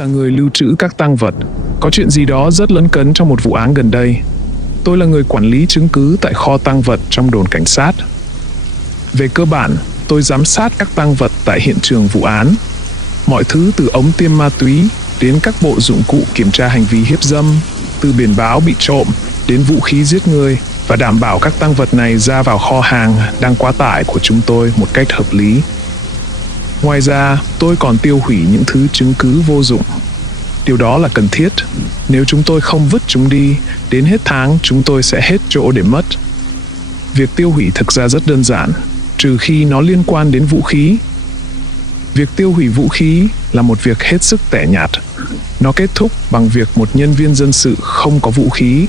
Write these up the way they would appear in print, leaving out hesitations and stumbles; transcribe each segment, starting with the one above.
là người lưu trữ các tang vật. Có chuyện gì đó rất lấn cấn trong một vụ án gần đây. Tôi là người quản lý chứng cứ tại kho tang vật trong đồn cảnh sát. Về cơ bản, tôi giám sát các tang vật tại hiện trường vụ án. Mọi thứ từ ống tiêm ma túy đến các bộ dụng cụ kiểm tra hành vi hiếp dâm, từ biển báo bị trộm đến vũ khí giết người, và đảm bảo các tang vật này ra vào kho hàng đang quá tải của chúng tôi một cách hợp lý. Ngoài ra, tôi còn tiêu hủy những thứ chứng cứ vô dụng. Điều đó là cần thiết. Nếu chúng tôi không vứt chúng đi, đến hết tháng chúng tôi sẽ hết chỗ để mất. Việc tiêu hủy thực ra rất đơn giản, trừ khi nó liên quan đến vũ khí. Việc tiêu hủy vũ khí là một việc hết sức tẻ nhạt. Nó kết thúc bằng việc một nhân viên dân sự không có vũ khí,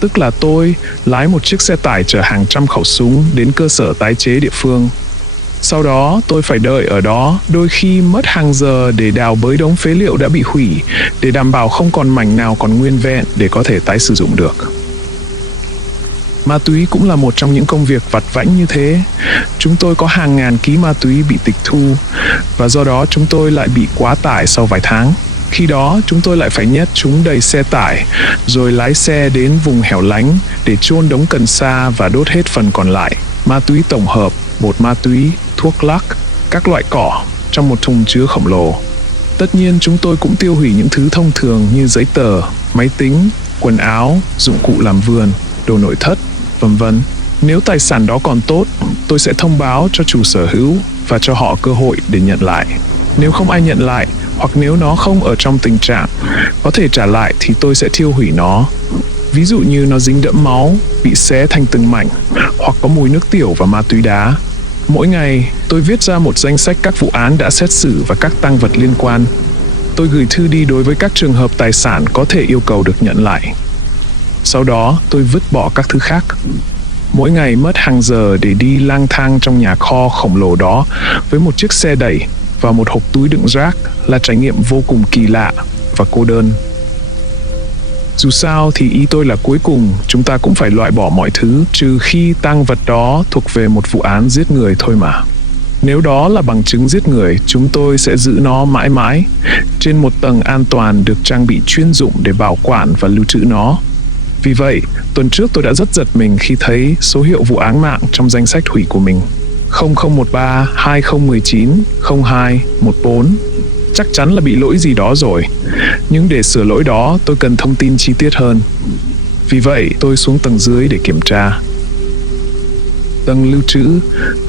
tức là tôi lái một chiếc xe tải chở hàng trăm khẩu súng đến cơ sở tái chế địa phương. Sau đó tôi phải đợi ở đó, đôi khi mất hàng giờ để đào bới đống phế liệu đã bị hủy, để đảm bảo không còn mảnh nào còn nguyên vẹn để có thể tái sử dụng được. Ma túy cũng là một trong những công việc vặt vãnh như thế. Chúng tôi có hàng ngàn ký ma túy bị tịch thu, và do đó chúng tôi lại bị quá tải sau vài tháng. Khi đó chúng tôi lại phải nhét chúng đầy xe tải, rồi lái xe đến vùng hẻo lánh để chôn đống cần sa và đốt hết phần còn lại. Ma túy tổng hợp, bột ma túy, thuốc lắc, các loại cỏ trong một thùng chứa khổng lồ. Tất nhiên chúng tôi cũng tiêu hủy những thứ thông thường như giấy tờ, máy tính, quần áo, dụng cụ làm vườn, đồ nội thất, vân vân. Nếu tài sản đó còn tốt, tôi sẽ thông báo cho chủ sở hữu và cho họ cơ hội để nhận lại. Nếu không ai nhận lại, hoặc nếu nó không ở trong tình trạng có thể trả lại, thì tôi sẽ tiêu hủy nó. Ví dụ như nó dính đẫm máu, bị xé thành từng mảnh, hoặc có mùi nước tiểu và ma túy đá. Mỗi ngày, tôi viết ra một danh sách các vụ án đã xét xử và các tang vật liên quan. Tôi gửi thư đi đối với các trường hợp tài sản có thể yêu cầu được nhận lại. Sau đó, tôi vứt bỏ các thứ khác. Mỗi ngày mất hàng giờ để đi lang thang trong nhà kho khổng lồ đó với một chiếc xe đẩy và một hộp túi đựng rác là trải nghiệm vô cùng kỳ lạ và cô đơn. Dù sao thì ý tôi là cuối cùng chúng ta cũng phải loại bỏ mọi thứ, trừ khi tang vật đó thuộc về một vụ án giết người thôi mà. Nếu đó là bằng chứng giết người, chúng tôi sẽ giữ nó mãi mãi trên một tầng an toàn được trang bị chuyên dụng để bảo quản và lưu trữ nó. Vì vậy, tuần trước tôi đã rất giật mình khi thấy số hiệu vụ án mạng trong danh sách hủy của mình: 0013 2019 0214. Chắc chắn là bị lỗi gì đó rồi, nhưng để sửa lỗi đó tôi cần thông tin chi tiết hơn. Vì vậy tôi xuống tầng dưới để kiểm tra. Tầng lưu trữ,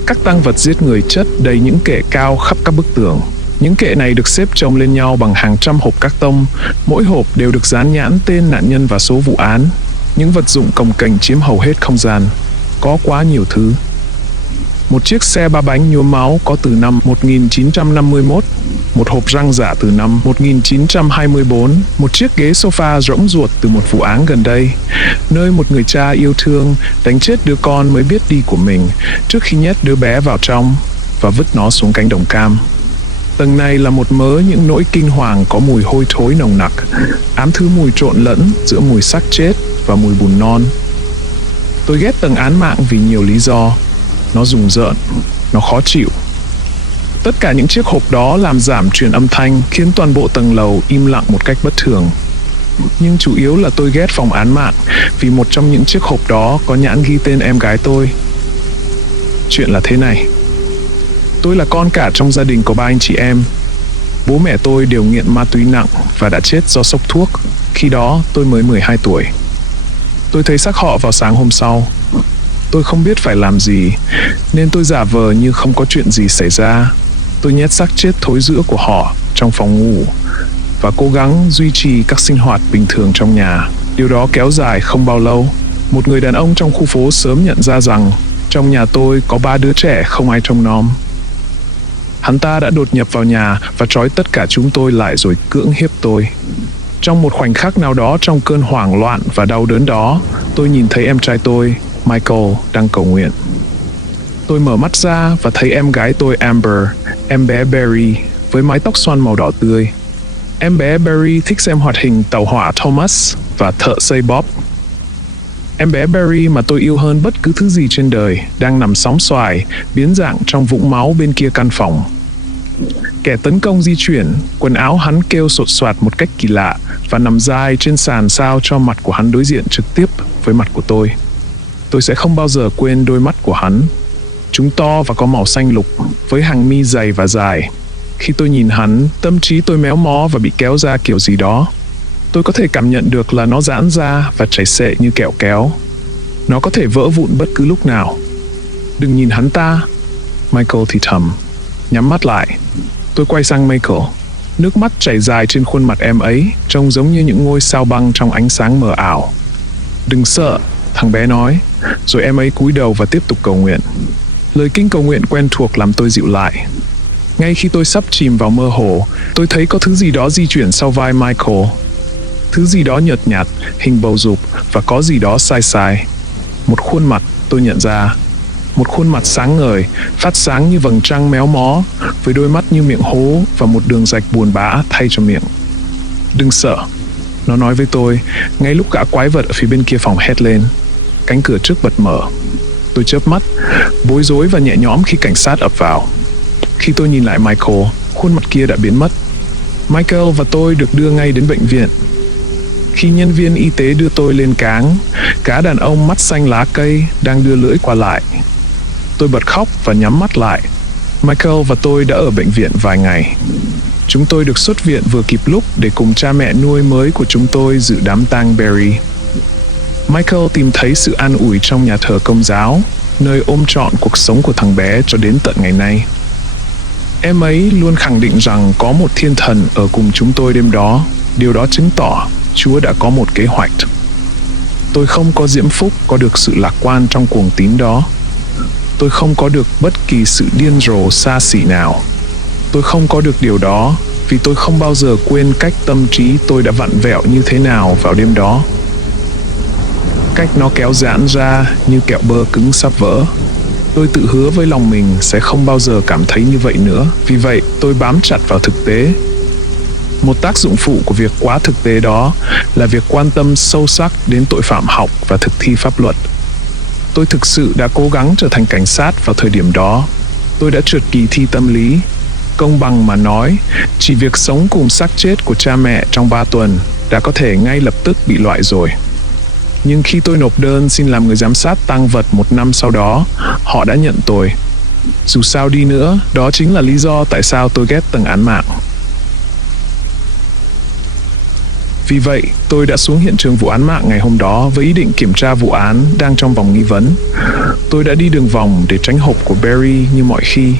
các tang vật giết người chất đầy những kệ cao khắp các bức tường. Những kệ này được xếp chồng lên nhau bằng hàng trăm hộp các tông, mỗi hộp đều được dán nhãn tên nạn nhân và số vụ án. Những vật dụng cồng kềnh chiếm hầu hết không gian. Có quá nhiều thứ. Một chiếc xe ba bánh nhuốm máu có từ năm 1951, một hộp răng giả từ năm 1924, một chiếc ghế sofa rỗng ruột từ một vụ án gần đây, nơi một người cha yêu thương đánh chết đứa con mới biết đi của mình trước khi nhét đứa bé vào trong và vứt nó xuống cánh đồng cam. Tầng này là một mớ những nỗi kinh hoàng có mùi hôi thối nồng nặc, ám thứ mùi trộn lẫn giữa mùi xác chết và mùi bùn non. Tôi ghét tầng án mạng vì nhiều lý do. Nó rùng rợn, nó khó chịu. Tất cả những chiếc hộp đó làm giảm truyền âm thanh, khiến toàn bộ tầng lầu im lặng một cách bất thường. Nhưng chủ yếu là tôi ghét phòng án mạng vì một trong những chiếc hộp đó có nhãn ghi tên em gái tôi. Chuyện là thế này. Tôi là con cả trong gia đình có 3 anh chị em. Bố mẹ tôi đều nghiện ma túy nặng và đã chết do sốc thuốc. Khi đó tôi mới 12 tuổi. Tôi thấy xác họ vào sáng hôm sau. Tôi không biết phải làm gì, nên tôi giả vờ như không có chuyện gì xảy ra. Tôi nhét xác chết thối rữa của họ trong phòng ngủ và cố gắng duy trì các sinh hoạt bình thường trong nhà. Điều đó kéo dài không bao lâu. Một người đàn ông trong khu phố sớm nhận ra rằng trong nhà tôi có 3 đứa trẻ không ai trông nom. Hắn ta đã đột nhập vào nhà và trói tất cả chúng tôi lại rồi cưỡng hiếp tôi. Trong một khoảnh khắc nào đó trong cơn hoảng loạn và đau đớn đó, tôi nhìn thấy em trai tôi, Michael, đang cầu nguyện. Tôi mở mắt ra và thấy em gái tôi Amber, em bé Barry, với mái tóc xoăn màu đỏ tươi. Em bé Barry thích xem hoạt hình tàu hỏa Thomas và thợ xây Bob. Em bé Barry mà tôi yêu hơn bất cứ thứ gì trên đời đang nằm sóng xoài, biến dạng trong vũng máu bên kia căn phòng. Kẻ tấn công di chuyển, quần áo hắn kêu sột soạt một cách kỳ lạ và nằm dai trên sàn sao cho mặt của hắn đối diện trực tiếp với mặt của tôi. Tôi sẽ không bao giờ quên đôi mắt của hắn. Chúng to và có màu xanh lục, với hàng mi dày và dài. Khi tôi nhìn hắn, tâm trí tôi méo mó và bị kéo ra kiểu gì đó. Tôi có thể cảm nhận được là nó giãn ra và chảy xệ như kẹo kéo. Nó có thể vỡ vụn bất cứ lúc nào. Đừng nhìn hắn ta, Michael thì thầm. Nhắm mắt lại. Tôi quay sang Michael. Nước mắt chảy dài trên khuôn mặt em ấy, trông giống như những ngôi sao băng trong ánh sáng mờ ảo. Đừng sợ, thằng bé nói, rồi em ấy cúi đầu và tiếp tục cầu nguyện. Lời kinh cầu nguyện quen thuộc làm tôi dịu lại. Ngay khi tôi sắp chìm vào mơ hồ, tôi thấy có thứ gì đó di chuyển sau vai Michael. Thứ gì đó nhợt nhạt, hình bầu dục và có gì đó sai sai. Một khuôn mặt tôi nhận ra. Một khuôn mặt sáng ngời, phát sáng như vầng trăng méo mó, với đôi mắt như miệng hố và một đường rạch buồn bã thay cho miệng. Đừng sợ, nó nói với tôi, ngay lúc gã quái vật ở phía bên kia phòng hét lên. Cánh cửa trước bật mở. Tôi chớp mắt, bối rối và nhẹ nhõm khi cảnh sát ập vào. Khi tôi nhìn lại Michael, khuôn mặt kia đã biến mất. Michael và tôi được đưa ngay đến bệnh viện. Khi nhân viên y tế đưa tôi lên cáng, gã đàn ông mắt xanh lá cây đang đưa lưỡi qua lại. Tôi bật khóc và nhắm mắt lại. Michael và tôi đã ở bệnh viện vài ngày. Chúng tôi được xuất viện vừa kịp lúc để cùng cha mẹ nuôi mới của chúng tôi dự đám tang Barry. Michael tìm thấy sự an ủi trong nhà thờ Công giáo, nơi ôm trọn cuộc sống của thằng bé cho đến tận ngày nay. Em ấy luôn khẳng định rằng có một thiên thần ở cùng chúng tôi đêm đó. Điều đó chứng tỏ Chúa đã có một kế hoạch. Tôi không có diễm phúc có được sự lạc quan trong cuồng tín đó. Tôi không có được bất kỳ sự điên rồ xa xỉ nào. Tôi không có được điều đó vì tôi không bao giờ quên cách tâm trí tôi đã vặn vẹo như thế nào vào đêm đó. Cách nó kéo giãn ra như kẹo bơ cứng sắp vỡ. Tôi tự hứa với lòng mình sẽ không bao giờ cảm thấy như vậy nữa. Vì vậy, tôi bám chặt vào thực tế. Một tác dụng phụ của việc quá thực tế đó là việc quan tâm sâu sắc đến tội phạm học và thực thi pháp luật. Tôi thực sự đã cố gắng trở thành cảnh sát vào thời điểm đó. Tôi đã trượt kỳ thi tâm lý. Công bằng mà nói, chỉ việc sống cùng xác chết của cha mẹ trong 3 tuần đã có thể ngay lập tức bị loại rồi. Nhưng khi tôi nộp đơn xin làm người giám sát tang vật 1 năm sau đó, họ đã nhận tôi. Dù sao đi nữa, đó chính là lý do tại sao tôi ghét tầng án mạng. Vì vậy, tôi đã xuống hiện trường vụ án mạng ngày hôm đó với ý định kiểm tra vụ án đang trong vòng nghi vấn. Tôi đã đi đường vòng để tránh hộp của Barry như mọi khi.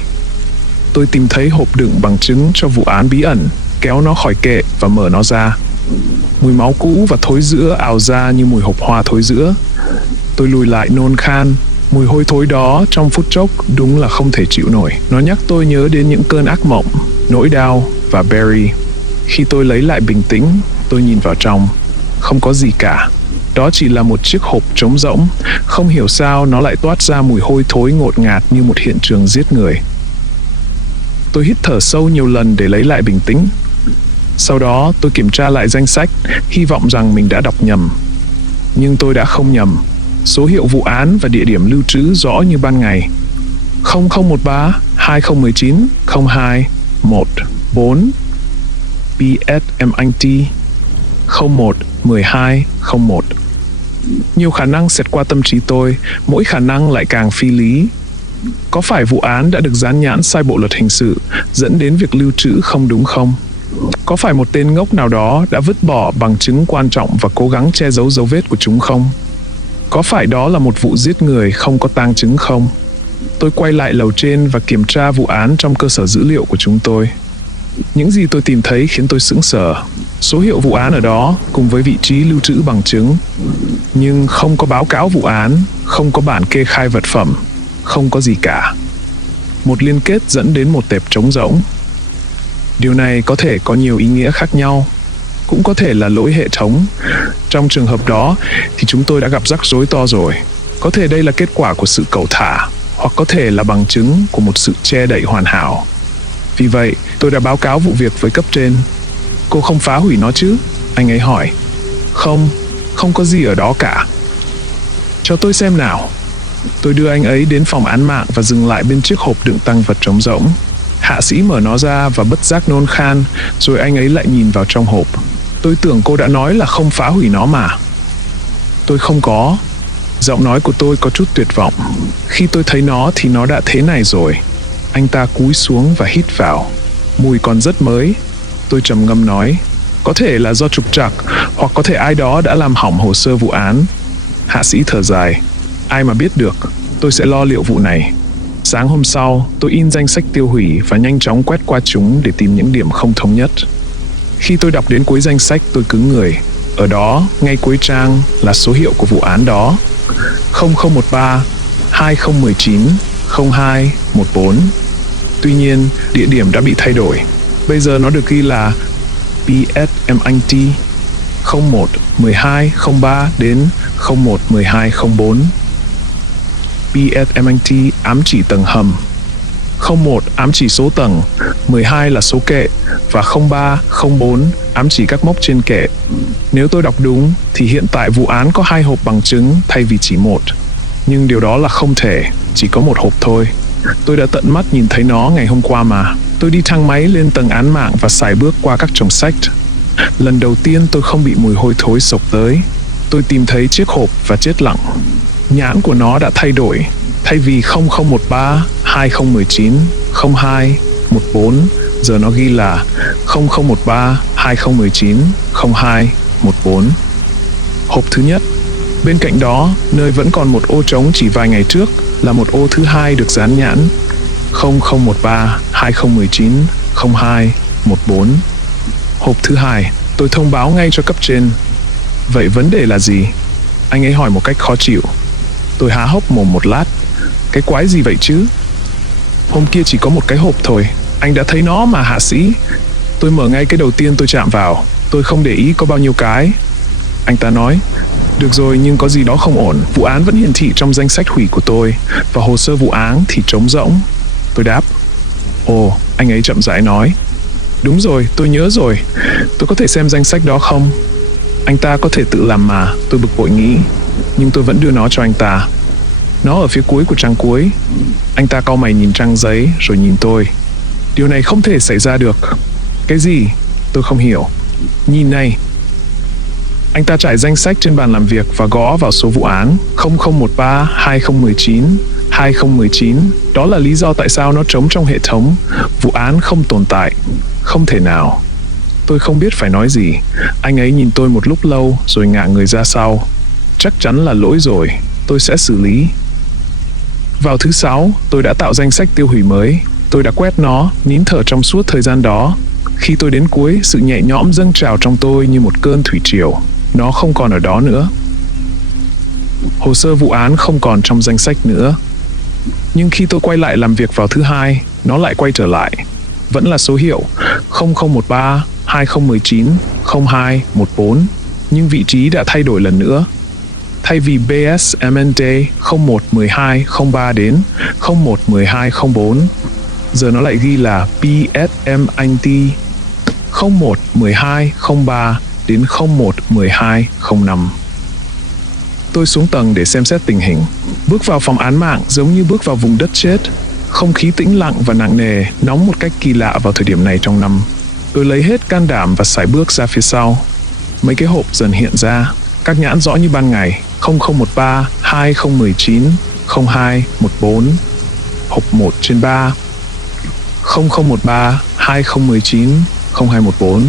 Tôi tìm thấy hộp đựng bằng chứng cho vụ án bí ẩn, kéo nó khỏi kệ và mở nó ra. Mùi máu cũ và thối rữa ào ra như mùi hộp hoa thối rữa. Tôi lùi lại nôn khan. Mùi hôi thối đó trong phút chốc đúng là không thể chịu nổi. Nó nhắc tôi nhớ đến những cơn ác mộng, nỗi đau và Barry. Khi tôi lấy lại bình tĩnh, tôi nhìn vào trong. Không có gì cả. Đó chỉ là một chiếc hộp trống rỗng. Không hiểu sao nó lại toát ra mùi hôi thối ngột ngạt như một hiện trường giết người. Tôi hít thở sâu nhiều lần để lấy lại bình tĩnh. Sau đó tôi kiểm tra lại danh sách, hy vọng rằng mình đã đọc nhầm. Nhưng tôi đã không nhầm. Số hiệu vụ án và địa điểm lưu trữ rõ như ban ngày. 0013 2019 02 14 BSMNT 01 12 01. Nhiều khả năng xẹt qua tâm trí tôi, mỗi khả năng lại càng phi lý. Có phải vụ án đã được dán nhãn sai bộ luật hình sự, dẫn đến việc lưu trữ không đúng không? Có phải một tên ngốc nào đó đã vứt bỏ bằng chứng quan trọng và cố gắng che giấu dấu vết của chúng không? Có phải đó là một vụ giết người không có tang chứng không? Tôi quay lại lầu trên và kiểm tra vụ án trong cơ sở dữ liệu của chúng tôi. Những gì tôi tìm thấy khiến tôi sững sờ. Số hiệu vụ án ở đó cùng với vị trí lưu trữ bằng chứng. Nhưng không có báo cáo vụ án, không có bản kê khai vật phẩm, không có gì cả. Một liên kết dẫn đến một tệp trống rỗng. Điều này có thể có nhiều ý nghĩa khác nhau. Cũng có thể là lỗi hệ thống. Trong trường hợp đó thì chúng tôi đã gặp rắc rối to rồi. Có thể đây là kết quả của sự cẩu thả, hoặc có thể là bằng chứng của một sự che đậy hoàn hảo. Vì vậy, tôi đã báo cáo vụ việc với cấp trên. Cô không phá hủy nó chứ? Anh ấy hỏi. Không có gì ở đó cả. Cho tôi xem nào. Tôi đưa anh ấy đến phòng án mạng và dừng lại bên chiếc hộp đựng tang vật trống rỗng. Hạ sĩ mở nó ra và bất giác nôn khan, rồi anh ấy lại nhìn vào trong hộp. Tôi tưởng cô đã nói là không phá hủy nó mà. Tôi không có. Giọng nói của tôi có chút tuyệt vọng. Khi tôi thấy nó thì nó đã thế này rồi. Anh ta cúi xuống và hít vào. Mùi còn rất mới. Tôi trầm ngâm nói, có thể là do trục trặc, hoặc có thể ai đó đã làm hỏng hồ sơ vụ án. Hạ sĩ thở dài, ai mà biết được, tôi sẽ lo liệu vụ này. Sáng hôm sau, tôi in danh sách tiêu hủy và nhanh chóng quét qua chúng để tìm những điểm không thống nhất. Khi tôi đọc đến cuối danh sách, tôi cứng người. Ở đó, ngay cuối trang là số hiệu của vụ án đó. 0013 2019 0214. Tuy nhiên, địa điểm đã bị thay đổi. Bây giờ nó được ghi là PSMNT 01-12-03 đến 01-12-04. PSMNT ám chỉ tầng hầm. 01 ám chỉ số tầng, 12 là số kệ và 03, 04 ám chỉ các mốc trên kệ. Nếu tôi đọc đúng thì hiện tại vụ án có 2 hộp bằng chứng thay vì chỉ 1. Nhưng điều đó là không thể, chỉ có 1 hộp thôi. Tôi đã tận mắt nhìn thấy nó ngày hôm qua mà. Tôi đi thang máy lên tầng án mạng và sải bước qua các chồng sách. Lần đầu tiên tôi không bị mùi hôi thối xộc tới. Tôi tìm thấy chiếc hộp và chết lặng. Nhãn của nó đã thay đổi. Thay vì 0013 2019 02 14, giờ nó ghi là 0013 2019 02 14. Hộp thứ nhất. Bên cạnh đó, nơi vẫn còn một ô trống chỉ vài ngày trước, là một ô thứ hai được dán nhãn 0013 2019 02 14. Hộp thứ hai, tôi thông báo ngay cho cấp trên. Vậy vấn đề là gì? Anh ấy hỏi một cách khó chịu. Tôi há hốc mồm một lát. Cái quái gì vậy chứ? Hôm kia chỉ có một cái hộp thôi. Anh đã thấy nó mà hạ sĩ. Tôi mở ngay cái đầu tiên tôi chạm vào. Tôi không để ý có bao nhiêu cái. Anh ta nói, được rồi, nhưng có gì đó không ổn. Vụ án vẫn hiển thị trong danh sách hủy của tôi, và hồ sơ vụ án thì trống rỗng. Tôi đáp. Ồ, anh ấy chậm rãi nói. Đúng rồi, tôi nhớ rồi. Tôi có thể xem danh sách đó không? Anh ta có thể tự làm mà, tôi bực bội nghĩ. Nhưng tôi vẫn đưa nó cho anh ta. Nó ở phía cuối của trang cuối. Anh ta cau mày nhìn trang giấy rồi nhìn tôi. Điều này không thể xảy ra được. Cái gì? Tôi không hiểu. Nhìn này. Anh ta trải danh sách trên bàn làm việc và gõ vào số vụ án 0013 2019 2019. Đó là lý do tại sao nó trống trong hệ thống. Vụ án không tồn tại. Không thể nào. Tôi không biết phải nói gì. Anh ấy nhìn tôi một lúc lâu rồi ngả người ra sau. Chắc chắn là lỗi rồi. Tôi sẽ xử lý. Vào thứ Sáu, tôi đã tạo danh sách tiêu hủy mới. Tôi đã quét nó, nín thở trong suốt thời gian đó. Khi tôi đến cuối, sự nhẹ nhõm dâng trào trong tôi như một cơn thủy triều. Nó không còn ở đó nữa. Hồ sơ vụ án không còn trong danh sách nữa. Nhưng khi tôi quay lại làm việc vào thứ Hai, nó lại quay trở lại. Vẫn là số hiệu 0013 2019 02 14, nhưng vị trí đã thay đổi lần nữa. Thay vì BSMNT 0112 03 đến 0112 04, giờ nó lại ghi là PSMNT 0112 03 đến 0112 05. Tôi xuống tầng để xem xét tình hình. Bước vào phòng án mạng giống như bước vào vùng đất chết. Không khí tĩnh lặng và nặng nề, nóng một cách kỳ lạ vào thời điểm này trong năm. Tôi lấy hết can đảm và sải bước ra phía sau. Mấy cái hộp dần hiện ra, các nhãn rõ như ban ngày. 0013 2019 02 14. Hộp 1 trên 3. 0013 2019 0214.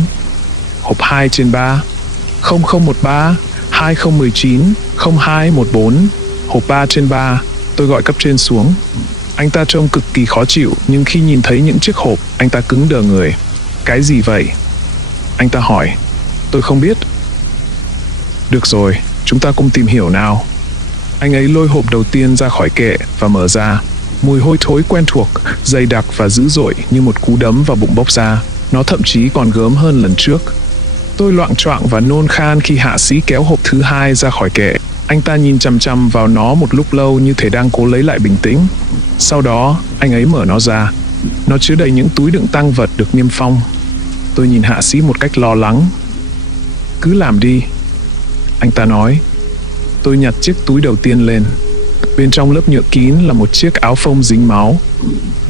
Hộp 2 trên 3. 0013 2019 0214. Hộp 3 trên 3. Tôi gọi cấp trên xuống. Anh ta trông cực kỳ khó chịu, nhưng khi nhìn thấy những chiếc hộp, anh ta cứng đờ người. Cái gì vậy? Anh ta hỏi. Tôi không biết. Được rồi, chúng ta cùng tìm hiểu nào. Anh ấy lôi hộp đầu tiên ra khỏi kệ và mở ra. Mùi hôi thối quen thuộc, dày đặc và dữ dội như một cú đấm vào bụng bốc ra. Nó thậm chí còn gớm hơn lần trước. Tôi loạng choạng và nôn khan khi hạ sĩ kéo hộp thứ hai ra khỏi kệ. Anh ta nhìn chằm chằm vào nó một lúc lâu như thể đang cố lấy lại bình tĩnh. Sau đó, anh ấy mở nó ra. Nó chứa đầy những túi đựng tang vật được niêm phong. Tôi nhìn hạ sĩ một cách lo lắng. Cứ làm đi, anh ta nói. Tôi nhặt chiếc túi đầu tiên lên. Bên trong lớp nhựa kín là một chiếc áo phông dính máu.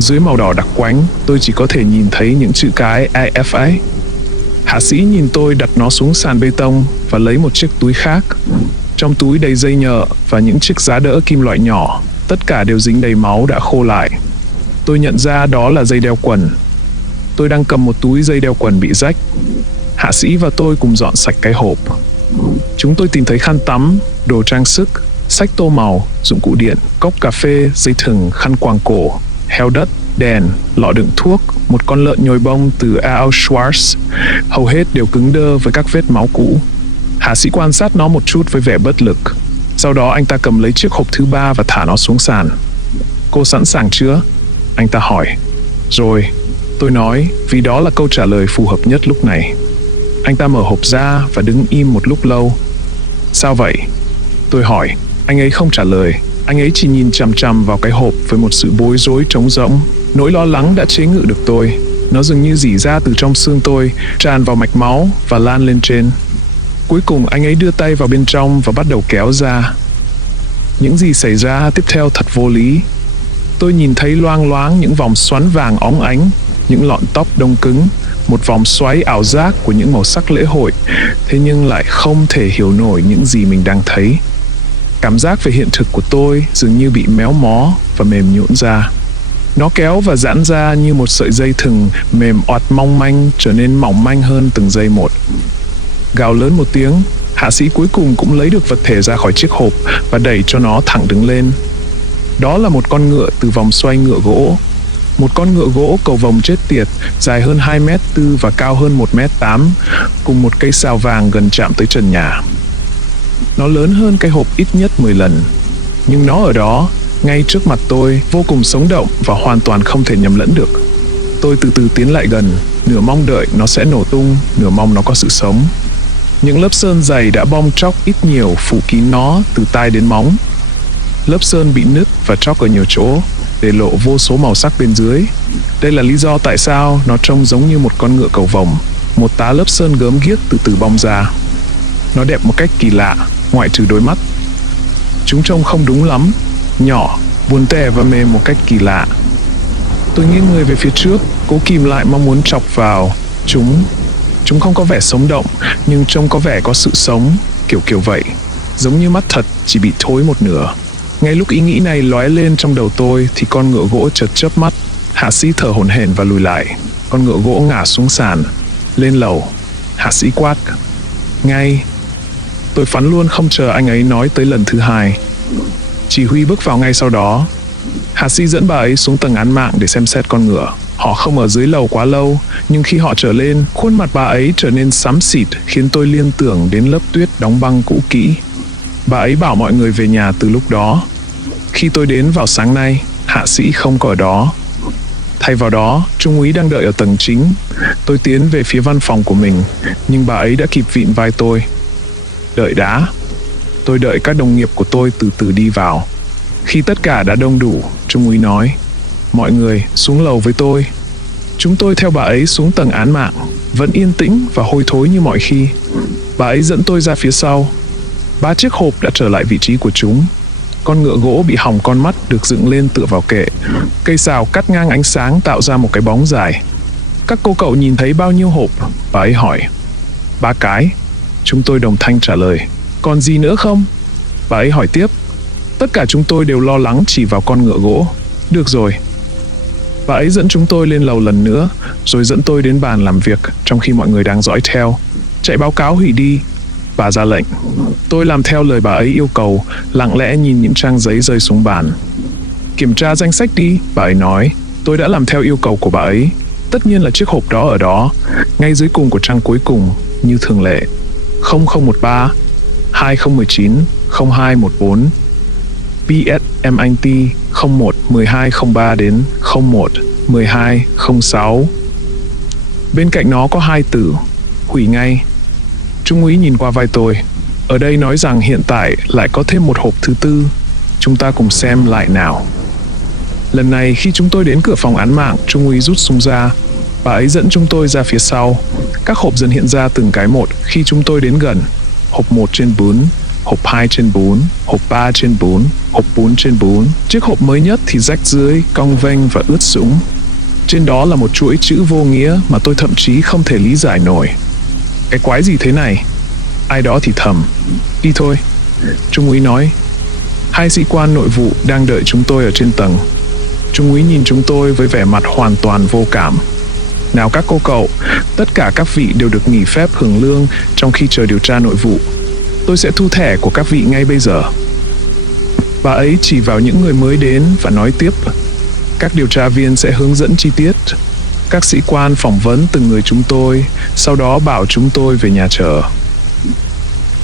Dưới màu đỏ đặc quánh, tôi chỉ có thể nhìn thấy những chữ cái AFA. Hạ sĩ nhìn tôi đặt nó xuống sàn bê tông và lấy một chiếc túi khác. Trong túi đầy dây nhợ và những chiếc giá đỡ kim loại nhỏ, tất cả đều dính đầy máu đã khô lại. Tôi nhận ra đó là dây đeo quần. Tôi đang cầm một túi dây đeo quần bị rách. Hạ sĩ và tôi cùng dọn sạch cái hộp. Chúng tôi tìm thấy khăn tắm, đồ trang sức, xách tô màu, dụng cụ điện, cốc cà phê, dây thừng, khăn quàng cổ, heo đất, đèn, lọ đựng thuốc, một con lợn nhồi bông từ Auschwitz, hầu hết đều cứng đơ với các vết máu cũ. Hạ sĩ quan sát nó một chút với vẻ bất lực. Sau đó anh ta cầm lấy chiếc hộp thứ 3 và thả nó xuống sàn. Cô sẵn sàng chưa? Anh ta hỏi. Rồi, tôi nói, vì đó là câu trả lời phù hợp nhất lúc này. Anh ta mở hộp ra và đứng im một lúc lâu. Sao vậy? Tôi hỏi. Anh ấy không trả lời. Anh ấy chỉ nhìn chằm chằm vào cái hộp với một sự bối rối trống rỗng. Nỗi lo lắng đã chế ngự được tôi. Nó dường như rỉ ra từ trong xương tôi, tràn vào mạch máu và lan lên trên. Cuối cùng anh ấy đưa tay vào bên trong và bắt đầu kéo ra. Những gì xảy ra tiếp theo thật vô lý. Tôi nhìn thấy loang loáng những vòng xoắn vàng óng ánh, những lọn tóc đông cứng, một vòng xoáy ảo giác của những màu sắc lễ hội, thế nhưng lại không thể hiểu nổi những gì mình đang thấy. Cảm giác về hiện thực của tôi dường như bị méo mó và mềm nhũn ra. Nó kéo và giãn ra như một sợi dây thừng mềm oặt mong manh trở nên mỏng manh hơn từng giây một. Gào lớn một tiếng, hạ sĩ cuối cùng cũng lấy được vật thể ra khỏi chiếc hộp và đẩy cho nó thẳng đứng lên. Đó là một con ngựa từ vòng xoay ngựa gỗ. Một con ngựa gỗ cầu vồng chết tiệt, dài hơn 2m4 và cao hơn 1m8, cùng một cây sào vàng gần chạm tới trần nhà. Nó lớn hơn cái hộp ít nhất 10 lần. Nhưng nó ở đó, ngay trước mặt tôi, vô cùng sống động và hoàn toàn không thể nhầm lẫn được. Tôi từ từ tiến lại gần, nửa mong đợi nó sẽ nổ tung, nửa mong nó có sự sống. Những lớp sơn dày đã bong tróc ít nhiều phủ kín nó từ tai đến móng. Lớp sơn bị nứt và tróc ở nhiều chỗ, để lộ vô số màu sắc bên dưới. Đây là lý do tại sao nó trông giống như một con ngựa cầu vồng. Một tá lớp sơn gớm ghiếc từ từ bong ra. Nó đẹp một cách kỳ lạ, ngoại trừ đôi mắt. Chúng trông không đúng lắm, nhỏ, buồn tẻ và mềm một cách kỳ lạ. Tôi nghiêng người về phía trước, cố kìm lại mong muốn chọc vào. Chúng không có vẻ sống động, nhưng trông có vẻ có sự sống, kiểu vậy. Giống như mắt thật, chỉ bị thối một nửa. Ngay lúc ý nghĩ này lóe lên trong đầu tôi thì con ngựa gỗ chợt chớp mắt. Hạ sĩ thở hổn hển và lùi lại. Con ngựa gỗ ngả xuống sàn. Lên lầu. Hạ sĩ quát. Ngay. Tôi phắn luôn không chờ anh ấy nói tới lần thứ hai. Chỉ huy bước vào ngay sau đó. Hạ sĩ dẫn bà ấy xuống tầng án mạng để xem xét con ngựa. Họ không ở dưới lầu quá lâu, nhưng khi họ trở lên, khuôn mặt bà ấy trở nên xám xịt khiến tôi liên tưởng đến lớp tuyết đóng băng cũ kỹ. Bà ấy bảo mọi người về nhà từ lúc đó. Khi tôi đến vào sáng nay, hạ sĩ không có ở đó. Thay vào đó, trung úy đang đợi ở tầng chính. Tôi tiến về phía văn phòng của mình, nhưng bà ấy đã kịp vịn vai tôi. Đợi đã. Tôi đợi các đồng nghiệp của tôi từ từ đi vào. Khi tất cả đã đông đủ, trung úy nói, mọi người xuống lầu với tôi. Chúng tôi theo bà ấy xuống tầng án mạng, vẫn yên tĩnh và hôi thối như mọi khi. Bà ấy dẫn tôi ra phía sau. 3 chiếc hộp đã trở lại vị trí của chúng. Con ngựa gỗ bị hỏng con mắt được dựng lên tựa vào kệ. Cây sào cắt ngang ánh sáng tạo ra một cái bóng dài. Các cô cậu nhìn thấy bao nhiêu hộp? Bà ấy hỏi. 3 cái. Chúng tôi đồng thanh trả lời. Còn gì nữa không? Bà ấy hỏi tiếp. Tất cả chúng tôi đều lo lắng chỉ vào con ngựa gỗ. Được rồi. Bà ấy dẫn chúng tôi lên lầu lần nữa, rồi dẫn tôi đến bàn làm việc trong khi mọi người đang dõi theo. Chạy báo cáo hủy đi. Bà ra lệnh. Tôi làm theo lời bà ấy yêu cầu, lặng lẽ nhìn những trang giấy rơi xuống bàn. Kiểm tra danh sách đi, bà ấy nói. Tôi đã làm theo yêu cầu của bà ấy. Tất nhiên là chiếc hộp đó ở đó, ngay dưới cùng của trang cuối cùng, như thường lệ. 0013 2019 0214 PSMNT 01 1203 đến 01 1206. Bên cạnh nó có 2 từ, hủy ngay. Trung úy nhìn qua vai tôi. Ở đây nói rằng hiện tại lại có thêm một hộp thứ 4. Chúng ta cùng xem lại nào. Lần này khi chúng tôi đến cửa phòng án mạng, trung úy rút súng ra. Bà ấy dẫn chúng tôi ra phía sau. Các hộp dần hiện ra từng cái một khi chúng tôi đến gần. Hộp 1 trên 4, hộp 2/4, hộp 3/4, hộp 4/4. Chiếc hộp mới nhất thì rách dưới, cong vênh và ướt sũng. Trên đó là một chuỗi chữ vô nghĩa mà tôi thậm chí không thể lý giải nổi. Cái quái gì thế này? Ai đó thì thầm. Đi thôi. Trung úy nói. Hai sĩ quan nội vụ đang đợi chúng tôi ở trên tầng. Trung úy nhìn chúng tôi với vẻ mặt hoàn toàn vô cảm. Nào các cô cậu, tất cả các vị đều được nghỉ phép hưởng lương trong khi chờ điều tra nội vụ. Tôi sẽ thu thẻ của các vị ngay bây giờ. Bà ấy chỉ vào những người mới đến và nói tiếp. Các điều tra viên sẽ hướng dẫn chi tiết. Các sĩ quan phỏng vấn từng người chúng tôi, sau đó bảo chúng tôi về nhà chờ.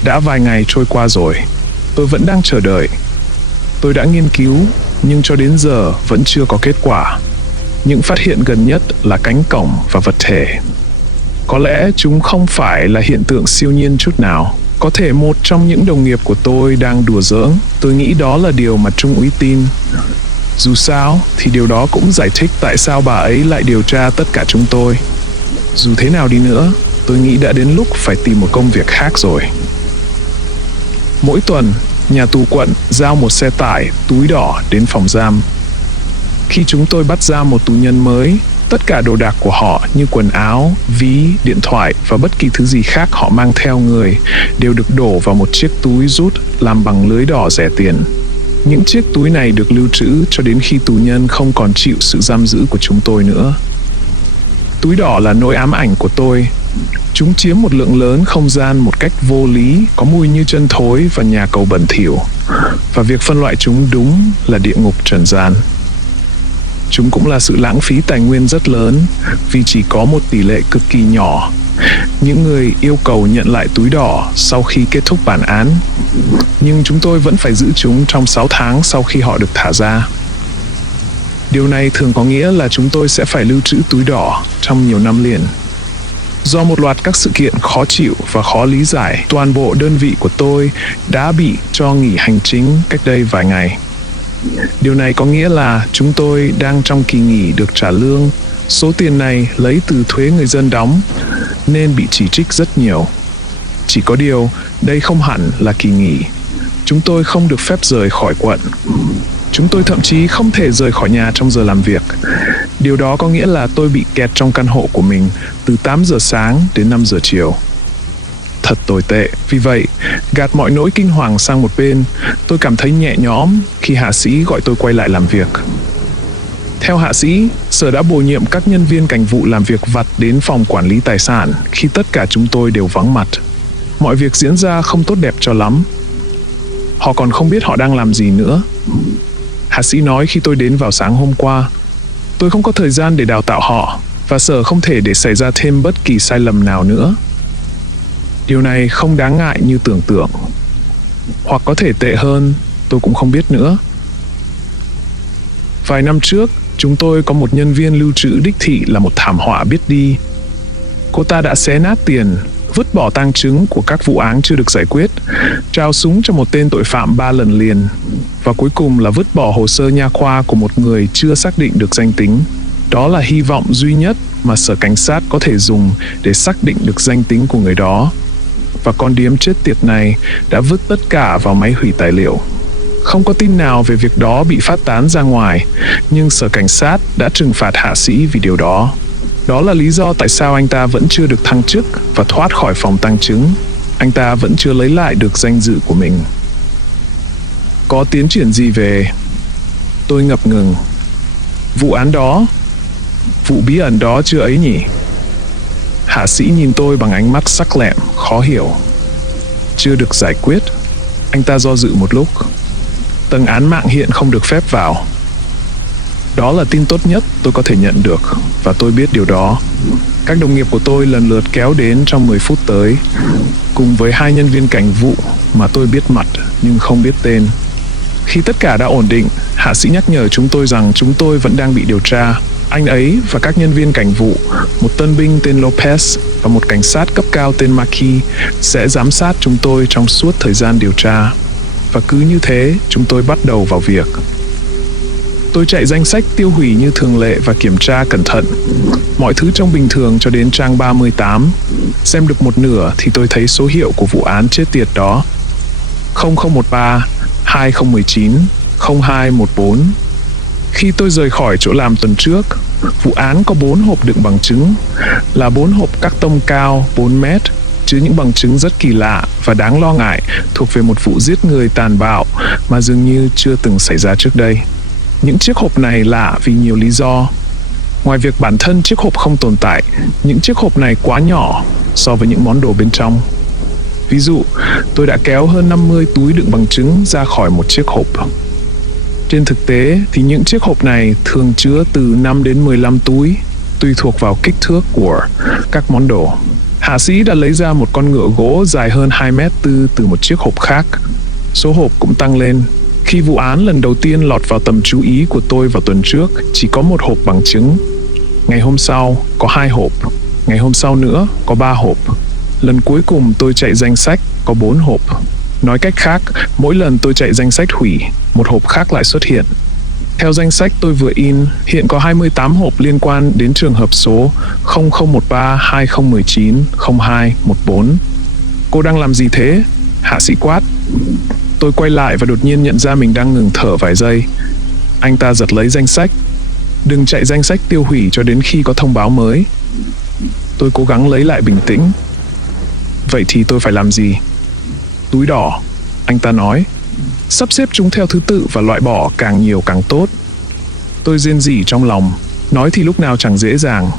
Đã vài ngày trôi qua rồi, tôi vẫn đang chờ đợi. Tôi đã nghiên cứu, nhưng cho đến giờ vẫn chưa có kết quả. Những phát hiện gần nhất là cánh cổng và vật thể. Có lẽ chúng không phải là hiện tượng siêu nhiên chút nào. Có thể một trong những đồng nghiệp của tôi đang đùa giỡn. Tôi nghĩ đó là điều mà Trung úy tin. Dù sao thì điều đó cũng giải thích tại sao bà ấy lại điều tra tất cả chúng tôi. Dù thế nào đi nữa, tôi nghĩ đã đến lúc phải tìm một công việc khác rồi. Mỗi tuần, nhà tù quận giao một xe tải, túi đỏ đến phòng giam. Khi chúng tôi bắt giam một tù nhân mới, tất cả đồ đạc của họ như quần áo, ví, điện thoại và bất kỳ thứ gì khác họ mang theo người đều được đổ vào một chiếc túi rút làm bằng lưới đỏ rẻ tiền. Những chiếc túi này được lưu trữ cho đến khi tù nhân không còn chịu sự giam giữ của chúng tôi nữa. Túi đỏ là nỗi ám ảnh của tôi. Chúng chiếm một lượng lớn không gian một cách vô lý, có mùi như chân thối và nhà cầu bẩn thỉu. Và việc phân loại chúng đúng là địa ngục trần gian. Chúng cũng là sự lãng phí tài nguyên rất lớn vì chỉ có một tỷ lệ cực kỳ nhỏ những người yêu cầu nhận lại túi đỏ sau khi kết thúc bản án. Nhưng chúng tôi vẫn phải giữ chúng trong 6 tháng sau khi họ được thả ra. Điều này thường có nghĩa là chúng tôi sẽ phải lưu trữ túi đỏ trong nhiều năm liền. Do một loạt các sự kiện khó chịu và khó lý giải, toàn bộ đơn vị của tôi đã bị cho nghỉ hành chính cách đây vài ngày. Điều này có nghĩa là chúng tôi đang trong kỳ nghỉ được trả lương. Số tiền này lấy từ thuế người dân đóng nên bị chỉ trích rất nhiều. Chỉ có điều, đây không hẳn là kỳ nghỉ. Chúng tôi không được phép rời khỏi quận. Chúng tôi thậm chí không thể rời khỏi nhà trong giờ làm việc. Điều đó có nghĩa là tôi bị kẹt trong căn hộ của mình từ 8 giờ sáng đến 5 giờ chiều. Thật tồi tệ. Vì vậy, gạt mọi nỗi kinh hoàng sang một bên, tôi cảm thấy nhẹ nhõm khi hạ sĩ gọi tôi quay lại làm việc. Theo hạ sĩ, sở đã bổ nhiệm các nhân viên cảnh vụ làm việc vặt đến phòng quản lý tài sản khi tất cả chúng tôi đều vắng mặt. Mọi việc diễn ra không tốt đẹp cho lắm. Họ còn không biết họ đang làm gì nữa. Hạ sĩ nói khi tôi đến vào sáng hôm qua, tôi không có thời gian để đào tạo họ và sở không thể để xảy ra thêm bất kỳ sai lầm nào nữa. Điều này không đáng ngại như tưởng tượng. Hoặc có thể tệ hơn, tôi cũng không biết nữa. Vài năm trước, chúng tôi có một nhân viên lưu trữ đích thị là một thảm họa biết đi. Cô ta đã xé nát tiền, vứt bỏ tang chứng của các vụ án chưa được giải quyết, trao súng cho một tên tội phạm 3 lần liền, và cuối cùng là vứt bỏ hồ sơ nha khoa của một người chưa xác định được danh tính. Đó là hy vọng duy nhất mà sở cảnh sát có thể dùng để xác định được danh tính của người đó. Và con điếm chết tiệt này đã vứt tất cả vào máy hủy tài liệu. Không có tin nào về việc đó bị phát tán ra ngoài, nhưng sở cảnh sát đã trừng phạt hạ sĩ vì điều đó. Đó là lý do tại sao anh ta vẫn chưa được thăng chức và thoát khỏi phòng tang chứng. Anh ta vẫn chưa lấy lại được danh dự của mình. Có tiến triển gì về? Tôi ngập ngừng. Vụ án đó, vụ bí ẩn đó chưa ấy nhỉ? Hạ sĩ nhìn tôi bằng ánh mắt sắc lẹm, khó hiểu. Chưa được giải quyết. Anh ta do dự một lúc. Tầng án mạng hiện không được phép vào. Đó là tin tốt nhất tôi có thể nhận được, và tôi biết điều đó. Các đồng nghiệp của tôi lần lượt kéo đến trong 10 phút tới, cùng với 2 nhân viên cảnh vụ mà tôi biết mặt nhưng không biết tên. Khi tất cả đã ổn định, hạ sĩ nhắc nhở chúng tôi rằng chúng tôi vẫn đang bị điều tra. Anh ấy và các nhân viên cảnh vụ, một tân binh tên Lopez và một cảnh sát cấp cao tên Maki sẽ giám sát chúng tôi trong suốt thời gian điều tra. Và cứ như thế, chúng tôi bắt đầu vào việc. Tôi chạy danh sách tiêu hủy như thường lệ và kiểm tra cẩn thận. Mọi thứ trông bình thường cho đến trang 38. Xem được một nửa thì tôi thấy số hiệu của vụ án chết tiệt đó. 0013 2019 0214. Khi tôi rời khỏi chỗ làm tuần trước, vụ án có 4 hộp đựng bằng chứng, là 4 hộp các tông cao 4 mét, chứa những bằng chứng rất kỳ lạ và đáng lo ngại thuộc về một vụ giết người tàn bạo mà dường như chưa từng xảy ra trước đây. Những chiếc hộp này lạ vì nhiều lý do. Ngoài việc bản thân chiếc hộp không tồn tại, những chiếc hộp này quá nhỏ so với những món đồ bên trong. Ví dụ, tôi đã kéo hơn 50 túi đựng bằng chứng ra khỏi một chiếc hộp. Trên thực tế thì những chiếc hộp này thường chứa từ 5 đến 15 túi, tùy thuộc vào kích thước của các món đồ. Hạ sĩ đã lấy ra một con ngựa gỗ dài hơn 2,4 mét từ một chiếc hộp khác. Số hộp cũng tăng lên. Khi vụ án lần đầu tiên lọt vào tầm chú ý của tôi vào tuần trước, chỉ có 1 hộp bằng chứng. Ngày hôm sau có 2 hộp. Ngày hôm sau nữa có 3 hộp. Lần cuối cùng tôi chạy danh sách có 4 hộp. Nói cách khác, mỗi lần tôi chạy danh sách hủy, một hộp khác lại xuất hiện. Theo danh sách tôi vừa in, hiện có 28 hộp liên quan đến trường hợp số 0013 2019 0214. Cô đang làm gì thế? Hạ sĩ quát. Tôi quay lại và đột nhiên nhận ra mình đang ngừng thở vài giây. Anh ta giật lấy danh sách. Đừng chạy danh sách tiêu hủy cho đến khi có thông báo mới. Tôi cố gắng lấy lại bình tĩnh. Vậy thì tôi phải làm gì? Túi đỏ, anh ta nói. Sắp xếp chúng theo thứ tự và loại bỏ càng nhiều càng tốt. Tôi rên rỉ trong lòng, nói thì lúc nào chẳng dễ dàng.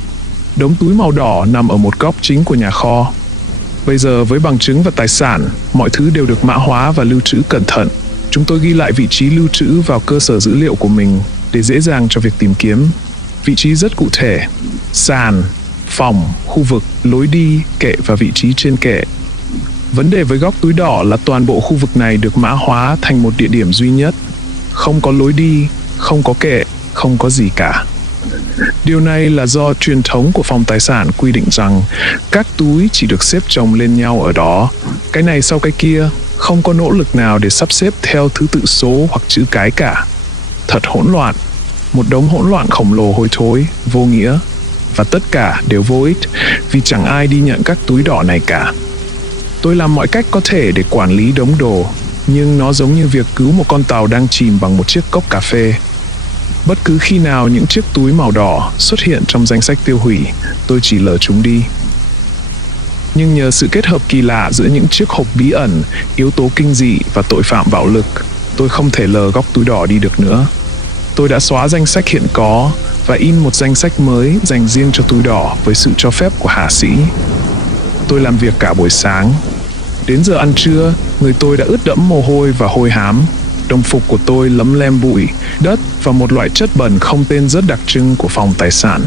Đống túi màu đỏ nằm ở một góc chính của nhà kho. Bây giờ với bằng chứng và tài sản, mọi thứ đều được mã hóa và lưu trữ cẩn thận. Chúng tôi ghi lại vị trí lưu trữ vào cơ sở dữ liệu của mình để dễ dàng cho việc tìm kiếm. Vị trí rất cụ thể: sàn, phòng, khu vực, lối đi, kệ và vị trí trên kệ. Vấn đề với góc túi đỏ là toàn bộ khu vực này được mã hóa thành một địa điểm duy nhất. Không có lối đi, không có kệ, không có gì cả. Điều này là do truyền thống của phòng tài sản quy định rằng các túi chỉ được xếp chồng lên nhau ở đó, cái này sau cái kia, không có nỗ lực nào để sắp xếp theo thứ tự số hoặc chữ cái cả. Thật hỗn loạn, một đống hỗn loạn khổng lồ hôi thối, vô nghĩa, và tất cả đều vô ích vì chẳng ai đi nhận các túi đỏ này cả. Tôi làm mọi cách có thể để quản lý đống đồ, nhưng nó giống như việc cứu một con tàu đang chìm bằng một chiếc cốc cà phê. Bất cứ khi nào những chiếc túi màu đỏ xuất hiện trong danh sách tiêu hủy, tôi chỉ lờ chúng đi. Nhưng nhờ sự kết hợp kỳ lạ giữa những chiếc hộp bí ẩn, yếu tố kinh dị và tội phạm bạo lực, tôi không thể lờ góc túi đỏ đi được nữa. Tôi đã xóa danh sách hiện có và in một danh sách mới dành riêng cho túi đỏ với sự cho phép của hạ sĩ. Tôi làm việc cả buổi sáng. Đến giờ ăn trưa, người tôi đã ướt đẫm mồ hôi và hôi hám. Đồng phục của tôi lấm lem bụi, đất và một loại chất bẩn không tên rất đặc trưng của phòng tài sản.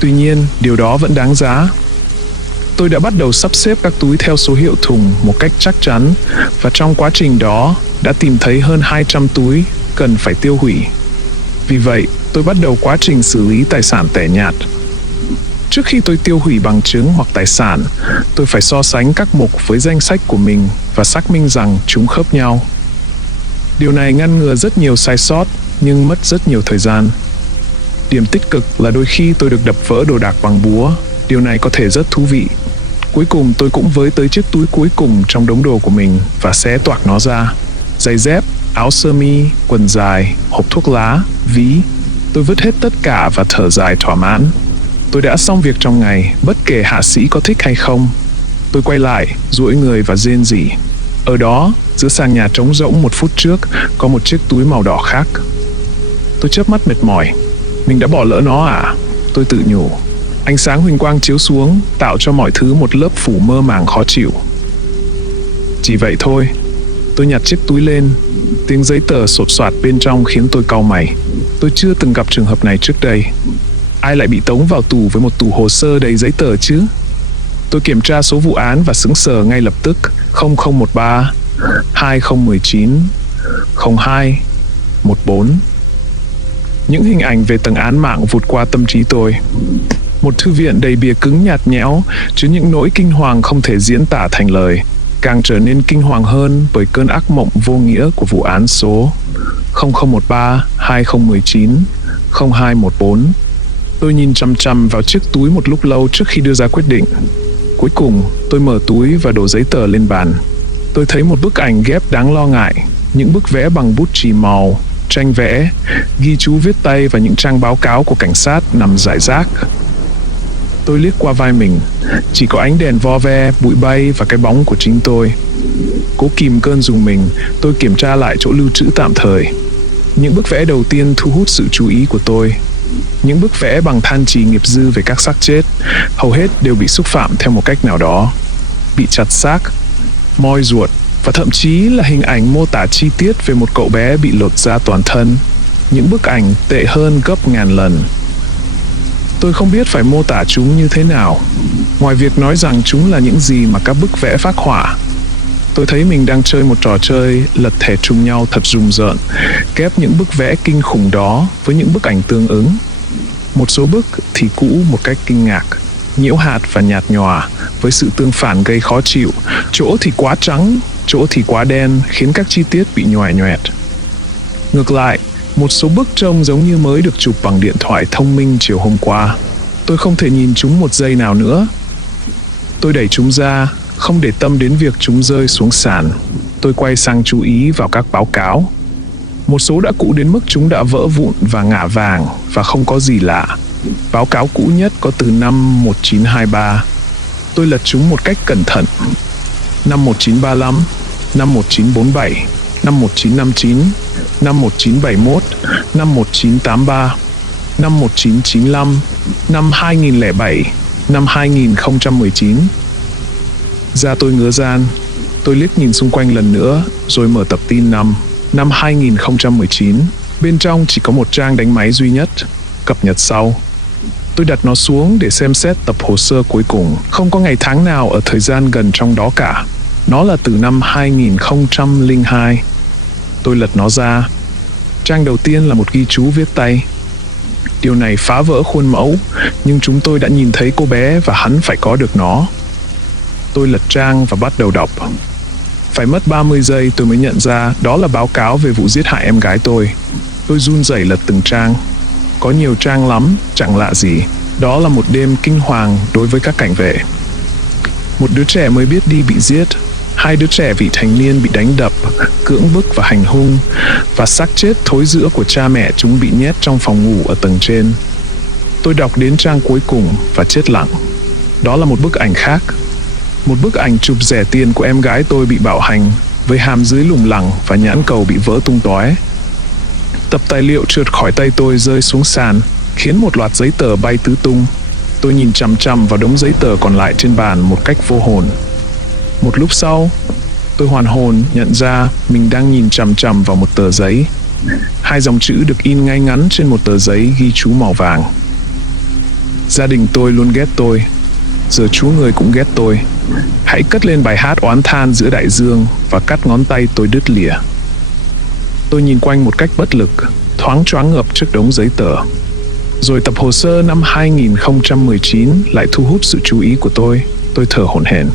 Tuy nhiên, điều đó vẫn đáng giá. Tôi đã bắt đầu sắp xếp các túi theo số hiệu thùng một cách chắc chắn, và trong quá trình đó đã tìm thấy hơn 200 túi cần phải tiêu hủy. Vì vậy, tôi bắt đầu quá trình xử lý tài sản tẻ nhạt. Trước khi tôi tiêu hủy bằng chứng hoặc tài sản, tôi phải so sánh các mục với danh sách của mình và xác minh rằng chúng khớp nhau. Điều này ngăn ngừa rất nhiều sai sót, nhưng mất rất nhiều thời gian. Điểm tích cực là đôi khi tôi được đập vỡ đồ đạc bằng búa. Điều này có thể rất thú vị. Cuối cùng tôi cũng với tới chiếc túi cuối cùng trong đống đồ của mình và xé toạc nó ra. Giày dép, áo sơ mi, quần dài, hộp thuốc lá, ví. Tôi vứt hết tất cả và thở dài thỏa mãn. Tôi đã xong việc trong ngày, bất kể hạ sĩ có thích hay không. Tôi quay lại, duỗi người và rên rỉ. Ở đó, giữa sàn nhà trống rỗng 1 phút trước, có một chiếc túi màu đỏ khác. Tôi chớp mắt mệt mỏi. Mình đã bỏ lỡ nó à? Tôi tự nhủ. Ánh sáng huỳnh quang chiếu xuống, tạo cho mọi thứ một lớp phủ mơ màng khó chịu. Chỉ vậy thôi. Tôi nhặt chiếc túi lên. Tiếng giấy tờ sột soạt bên trong khiến tôi cau mày. Tôi chưa từng gặp trường hợp này trước đây. Ai lại bị tống vào tù với một tủ hồ sơ đầy giấy tờ chứ? Tôi kiểm tra số vụ án và sững sờ ngay lập tức. 0013 2019 0214. Những hình ảnh về tầng án mạng vụt qua tâm trí tôi. Một thư viện đầy bìa cứng nhạt nhẽo, chứa những nỗi kinh hoàng không thể diễn tả thành lời, càng trở nên kinh hoàng hơn bởi cơn ác mộng vô nghĩa của vụ án số 0013 2019 0214. Tôi nhìn chằm chằm vào chiếc túi một lúc lâu trước khi đưa ra quyết định. Cuối cùng, tôi mở túi và đổ giấy tờ lên bàn. Tôi thấy một bức ảnh ghép đáng lo ngại, những bức vẽ bằng bút chì màu, tranh vẽ, ghi chú viết tay và những trang báo cáo của cảnh sát nằm rải rác. Tôi liếc qua vai mình, chỉ có ánh đèn vo ve, bụi bay và cái bóng của chính tôi. Cố kìm cơn rùng mình, tôi kiểm tra lại chỗ lưu trữ tạm thời. Những bức vẽ đầu tiên thu hút sự chú ý của tôi. Những bức vẽ bằng than chì nghiệp dư về các xác chết, hầu hết đều bị xúc phạm theo một cách nào đó. Bị chặt xác, moi ruột, và thậm chí là hình ảnh mô tả chi tiết về một cậu bé bị lột da toàn thân. Những bức ảnh tệ hơn gấp ngàn lần. Tôi không biết phải mô tả chúng như thế nào, ngoài việc nói rằng chúng là những gì mà các bức vẽ phác họa. Tôi thấy mình đang chơi một trò chơi lật thẻ trùng nhau thật rùng rợn, ghép những bức vẽ kinh khủng đó với những bức ảnh tương ứng. Một số bức thì cũ một cách kinh ngạc, nhiễu hạt và nhạt nhòa, với sự tương phản gây khó chịu, chỗ thì quá trắng, chỗ thì quá đen, khiến các chi tiết bị nhòe nhoẹt. Ngược lại, một số bức trông giống như mới được chụp bằng điện thoại thông minh chiều hôm qua. Tôi không thể nhìn chúng một giây nào nữa. Tôi đẩy chúng ra, không để tâm đến việc chúng rơi xuống sàn. Tôi quay sang chú ý vào các báo cáo. Một số đã cũ đến mức chúng đã vỡ vụn và ngả vàng, và không có gì lạ. Báo cáo cũ nhất có từ năm 1923. Tôi lật chúng một cách cẩn thận. Năm 1935, năm 1947, năm 1959, năm 1971, năm 1983, năm 1995, năm 2007, năm 2019. Da tôi ngứa ran, tôi liếc nhìn xung quanh lần nữa, rồi mở tập tin năm 2019. Bên trong chỉ có một trang đánh máy duy nhất, cập nhật sau. Tôi đặt nó xuống để xem xét tập hồ sơ cuối cùng. Không có ngày tháng nào ở thời gian gần trong đó cả. Nó là từ năm 2002. Tôi lật nó ra. Trang đầu tiên là một ghi chú viết tay. Điều này phá vỡ khuôn mẫu, nhưng chúng tôi đã nhìn thấy cô bé và hắn phải có được nó. Tôi lật trang và bắt đầu đọc. Phải mất 30 giây tôi mới nhận ra đó là báo cáo về vụ giết hại em gái tôi. Tôi run rẩy lật từng trang. Có nhiều trang lắm, chẳng lạ gì. Đó là một đêm kinh hoàng đối với các cảnh vệ. Một đứa trẻ mới biết đi bị giết, 2 đứa trẻ vị thành niên bị đánh đập, cưỡng bức và hành hung, và xác chết thối rữa của cha mẹ chúng bị nhét trong phòng ngủ ở tầng trên. Tôi đọc đến trang cuối cùng và chết lặng. Đó là một bức ảnh khác. Một bức ảnh chụp rẻ tiền của em gái tôi bị bạo hành, với hàm dưới lủng lẳng và nhãn cầu bị vỡ tung tóe. Tập tài liệu trượt khỏi tay tôi rơi xuống sàn, khiến một loạt giấy tờ bay tứ tung. Tôi nhìn chằm chằm vào đống giấy tờ còn lại trên bàn một cách vô hồn. Một lúc sau, tôi hoàn hồn nhận ra mình đang nhìn chằm chằm vào một tờ giấy. 2 dòng chữ được in ngay ngắn trên một tờ giấy ghi chú màu vàng. Gia đình tôi luôn ghét tôi. Giờ Chúa người cũng ghét tôi. Hãy cất lên bài hát oán than giữa đại dương và cắt ngón tay tôi đứt lìa. Tôi nhìn quanh một cách bất lực, thoáng choáng ngợp trước đống giấy tờ. Rồi tập hồ sơ năm 2019 lại thu hút sự chú ý của tôi. Tôi thở hổn hển.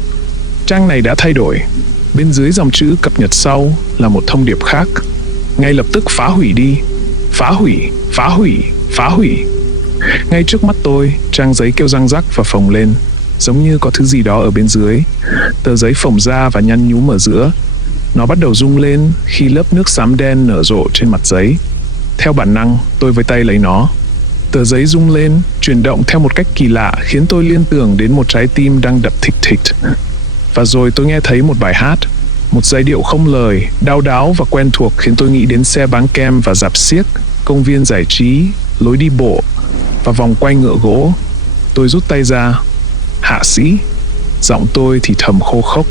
Trang này đã thay đổi. Bên dưới dòng chữ cập nhật sau là một thông điệp khác. Ngay lập tức phá hủy đi. Phá hủy, phá hủy, phá hủy. Ngay trước mắt tôi, trang giấy kêu răng rắc và phồng lên, giống như có thứ gì đó ở bên dưới. Tờ giấy phồng ra và nhăn nhúm ở giữa. Nó bắt đầu rung lên khi lớp nước xám đen nở rộ trên mặt giấy. Theo bản năng, tôi với tay lấy nó. Tờ giấy rung lên, chuyển động theo một cách kỳ lạ, khiến tôi liên tưởng đến một trái tim đang đập thịch thịch. Và rồi tôi nghe thấy một bài hát, một giai điệu không lời, đau đáu và quen thuộc, khiến tôi nghĩ đến xe bán kem và rạp xiếc, công viên giải trí, lối đi bộ và vòng quay ngựa gỗ. Tôi rút tay ra. Hạ sĩ. Giọng tôi thì thầm khô khốc.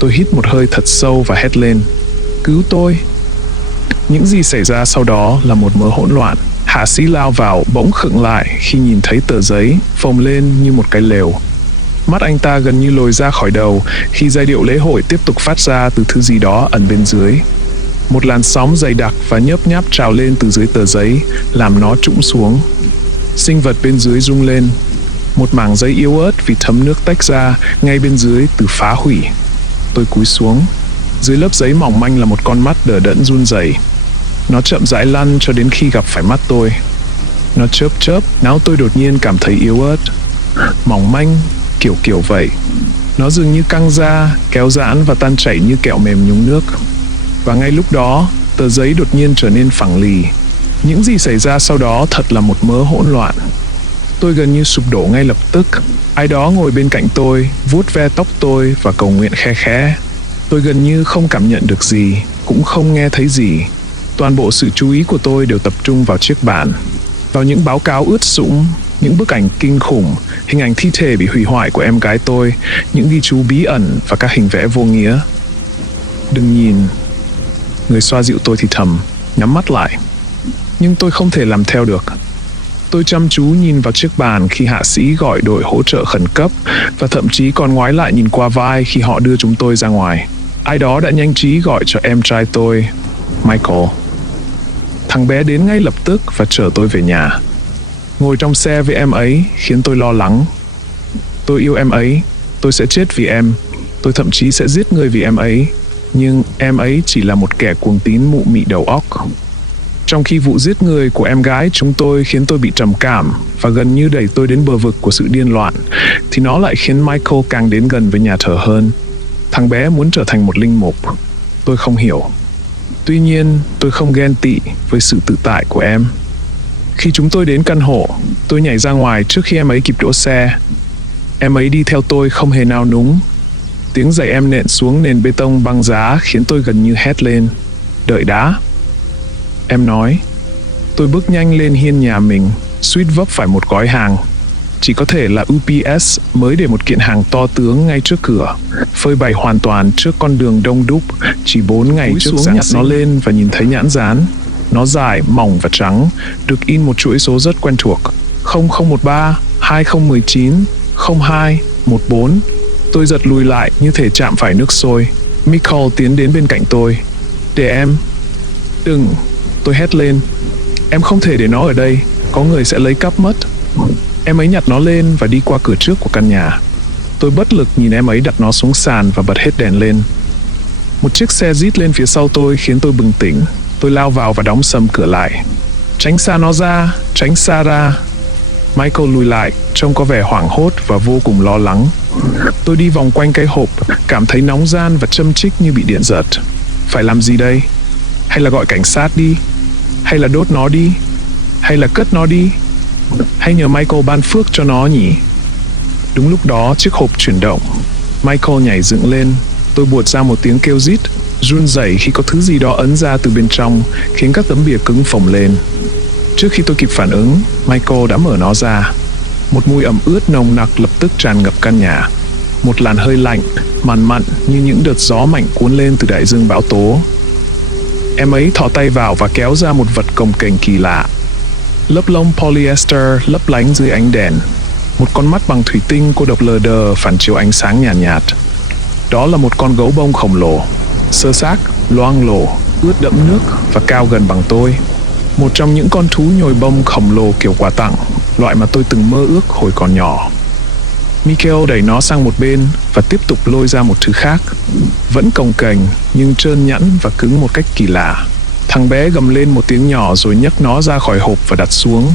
Tôi hít một hơi thật sâu và hét lên. Cứu tôi. Những gì xảy ra sau đó là một mớ hỗn loạn. Hạ sĩ lao vào, bỗng khựng lại khi nhìn thấy tờ giấy phồng lên như một cái lều. Mắt anh ta gần như lồi ra khỏi đầu khi giai điệu lễ hội tiếp tục phát ra từ thứ gì đó ẩn bên dưới. Một làn sóng dày đặc và nhớp nháp trào lên từ dưới tờ giấy, làm nó trũng xuống. Sinh vật bên dưới rung lên. Một mảng giấy yếu ớt vì thấm nước tách ra ngay bên dưới từ phá hủy. Tôi cúi xuống. Dưới lớp giấy mỏng manh là một con mắt đờ đẫn run rẩy. Nó chậm rãi lăn cho đến khi gặp phải mắt tôi. Nó chớp chớp, não tôi đột nhiên cảm thấy yếu ớt. Mỏng manh, kiểu vậy. Nó dường như căng ra, kéo giãn và tan chảy như kẹo mềm nhúng nước. Và ngay lúc đó, tờ giấy đột nhiên trở nên phẳng lì. Những gì xảy ra sau đó thật là một mớ hỗn loạn. Tôi gần như sụp đổ ngay lập tức. Ai đó ngồi bên cạnh tôi, vuốt ve tóc tôi và cầu nguyện khe khẽ. Tôi gần như không cảm nhận được gì, cũng không nghe thấy gì. Toàn bộ sự chú ý của tôi đều tập trung vào chiếc bàn, vào những báo cáo ướt sũng, những bức ảnh kinh khủng, hình ảnh thi thể bị hủy hoại của em gái tôi, những ghi chú bí ẩn và các hình vẽ vô nghĩa. Đừng nhìn. Người xoa dịu tôi thì thầm, nhắm mắt lại. Nhưng tôi không thể làm theo được. Tôi chăm chú nhìn vào chiếc bàn khi hạ sĩ gọi đội hỗ trợ khẩn cấp và thậm chí còn ngoái lại nhìn qua vai khi họ đưa chúng tôi ra ngoài. Ai đó đã nhanh trí gọi cho em trai tôi, Michael. Thằng bé đến ngay lập tức và chở tôi về nhà. Ngồi trong xe với em ấy khiến tôi lo lắng. Tôi yêu em ấy, tôi sẽ chết vì em, tôi thậm chí sẽ giết người vì em ấy. Nhưng em ấy chỉ là một kẻ cuồng tín mụ mị đầu óc. Trong khi vụ giết người của em gái chúng tôi khiến tôi bị trầm cảm và gần như đẩy tôi đến bờ vực của sự điên loạn, thì nó lại khiến Michael càng đến gần với nhà thờ hơn. Thằng bé muốn trở thành một linh mục. Tôi không hiểu. Tuy nhiên, tôi không ghen tị với sự tự tại của em. Khi chúng tôi đến căn hộ, tôi nhảy ra ngoài trước khi em ấy kịp đỗ xe. Em ấy đi theo tôi không hề nao núng. Tiếng giày em nện xuống nền bê tông băng giá khiến tôi gần như hét lên. Đợi đã. Em nói. Tôi bước nhanh lên hiên nhà mình, suýt vấp phải một gói hàng. Chỉ có thể là UPS mới để một kiện hàng to tướng ngay trước cửa, phơi bày hoàn toàn trước con đường đông đúc. Chỉ 4 ngày trước nhặt nó lên và nhìn thấy nhãn dán. Nó dài, mỏng và trắng, được in một chuỗi số rất quen thuộc. 0013, 2019, 02, 14. Tôi giật lùi lại như thể chạm phải nước sôi. Michael tiến đến bên cạnh tôi. Để em. Đừng. Tôi hét lên. Em không thể để nó ở đây, có người sẽ lấy cắp mất. Em ấy nhặt nó lên và đi qua cửa trước của căn nhà. Tôi bất lực nhìn em ấy đặt nó xuống sàn và bật hết đèn lên. Một chiếc xe rít lên phía sau tôi khiến tôi bừng tỉnh. Tôi lao vào và đóng sầm cửa lại. Tránh xa nó ra, tránh xa ra. Michael lùi lại, trông có vẻ hoảng hốt và vô cùng lo lắng. Tôi đi vòng quanh cái hộp, cảm thấy nóng ran và châm chích như bị điện giật. Phải làm gì đây? Hay là gọi cảnh sát đi? Hay là đốt nó đi? Hay là cất nó đi? Hay nhờ Michael ban phước cho nó nhỉ? Đúng lúc đó chiếc hộp chuyển động. Michael nhảy dựng lên. Tôi buột ra một tiếng kêu rít, run rẩy khi có thứ gì đó ấn ra từ bên trong, khiến các tấm bìa cứng phồng lên. Trước khi tôi kịp phản ứng, Michael đã mở nó ra. Một mùi ẩm ướt nồng nặc lập tức tràn ngập căn nhà. Một làn hơi lạnh, màn mặn như những đợt gió mạnh cuốn lên từ đại dương bão tố. Em ấy thò tay vào và kéo ra một vật cồng kềnh kỳ lạ. Lớp lông polyester lấp lánh dưới ánh đèn. Một con mắt bằng thủy tinh cô độc lờ đờ phản chiếu ánh sáng nhàn nhạt. Đó là một con gấu bông khổng lồ, xơ xác, loang lổ, ướt đẫm nước và cao gần bằng tôi. Một trong những con thú nhồi bông khổng lồ kiểu quà tặng, loại mà tôi từng mơ ước hồi còn nhỏ. Michael đẩy nó sang một bên và tiếp tục lôi ra một thứ khác. Vẫn cồng kềnh nhưng trơn nhẵn và cứng một cách kỳ lạ. Thằng bé gầm lên một tiếng nhỏ rồi nhấc nó ra khỏi hộp và đặt xuống.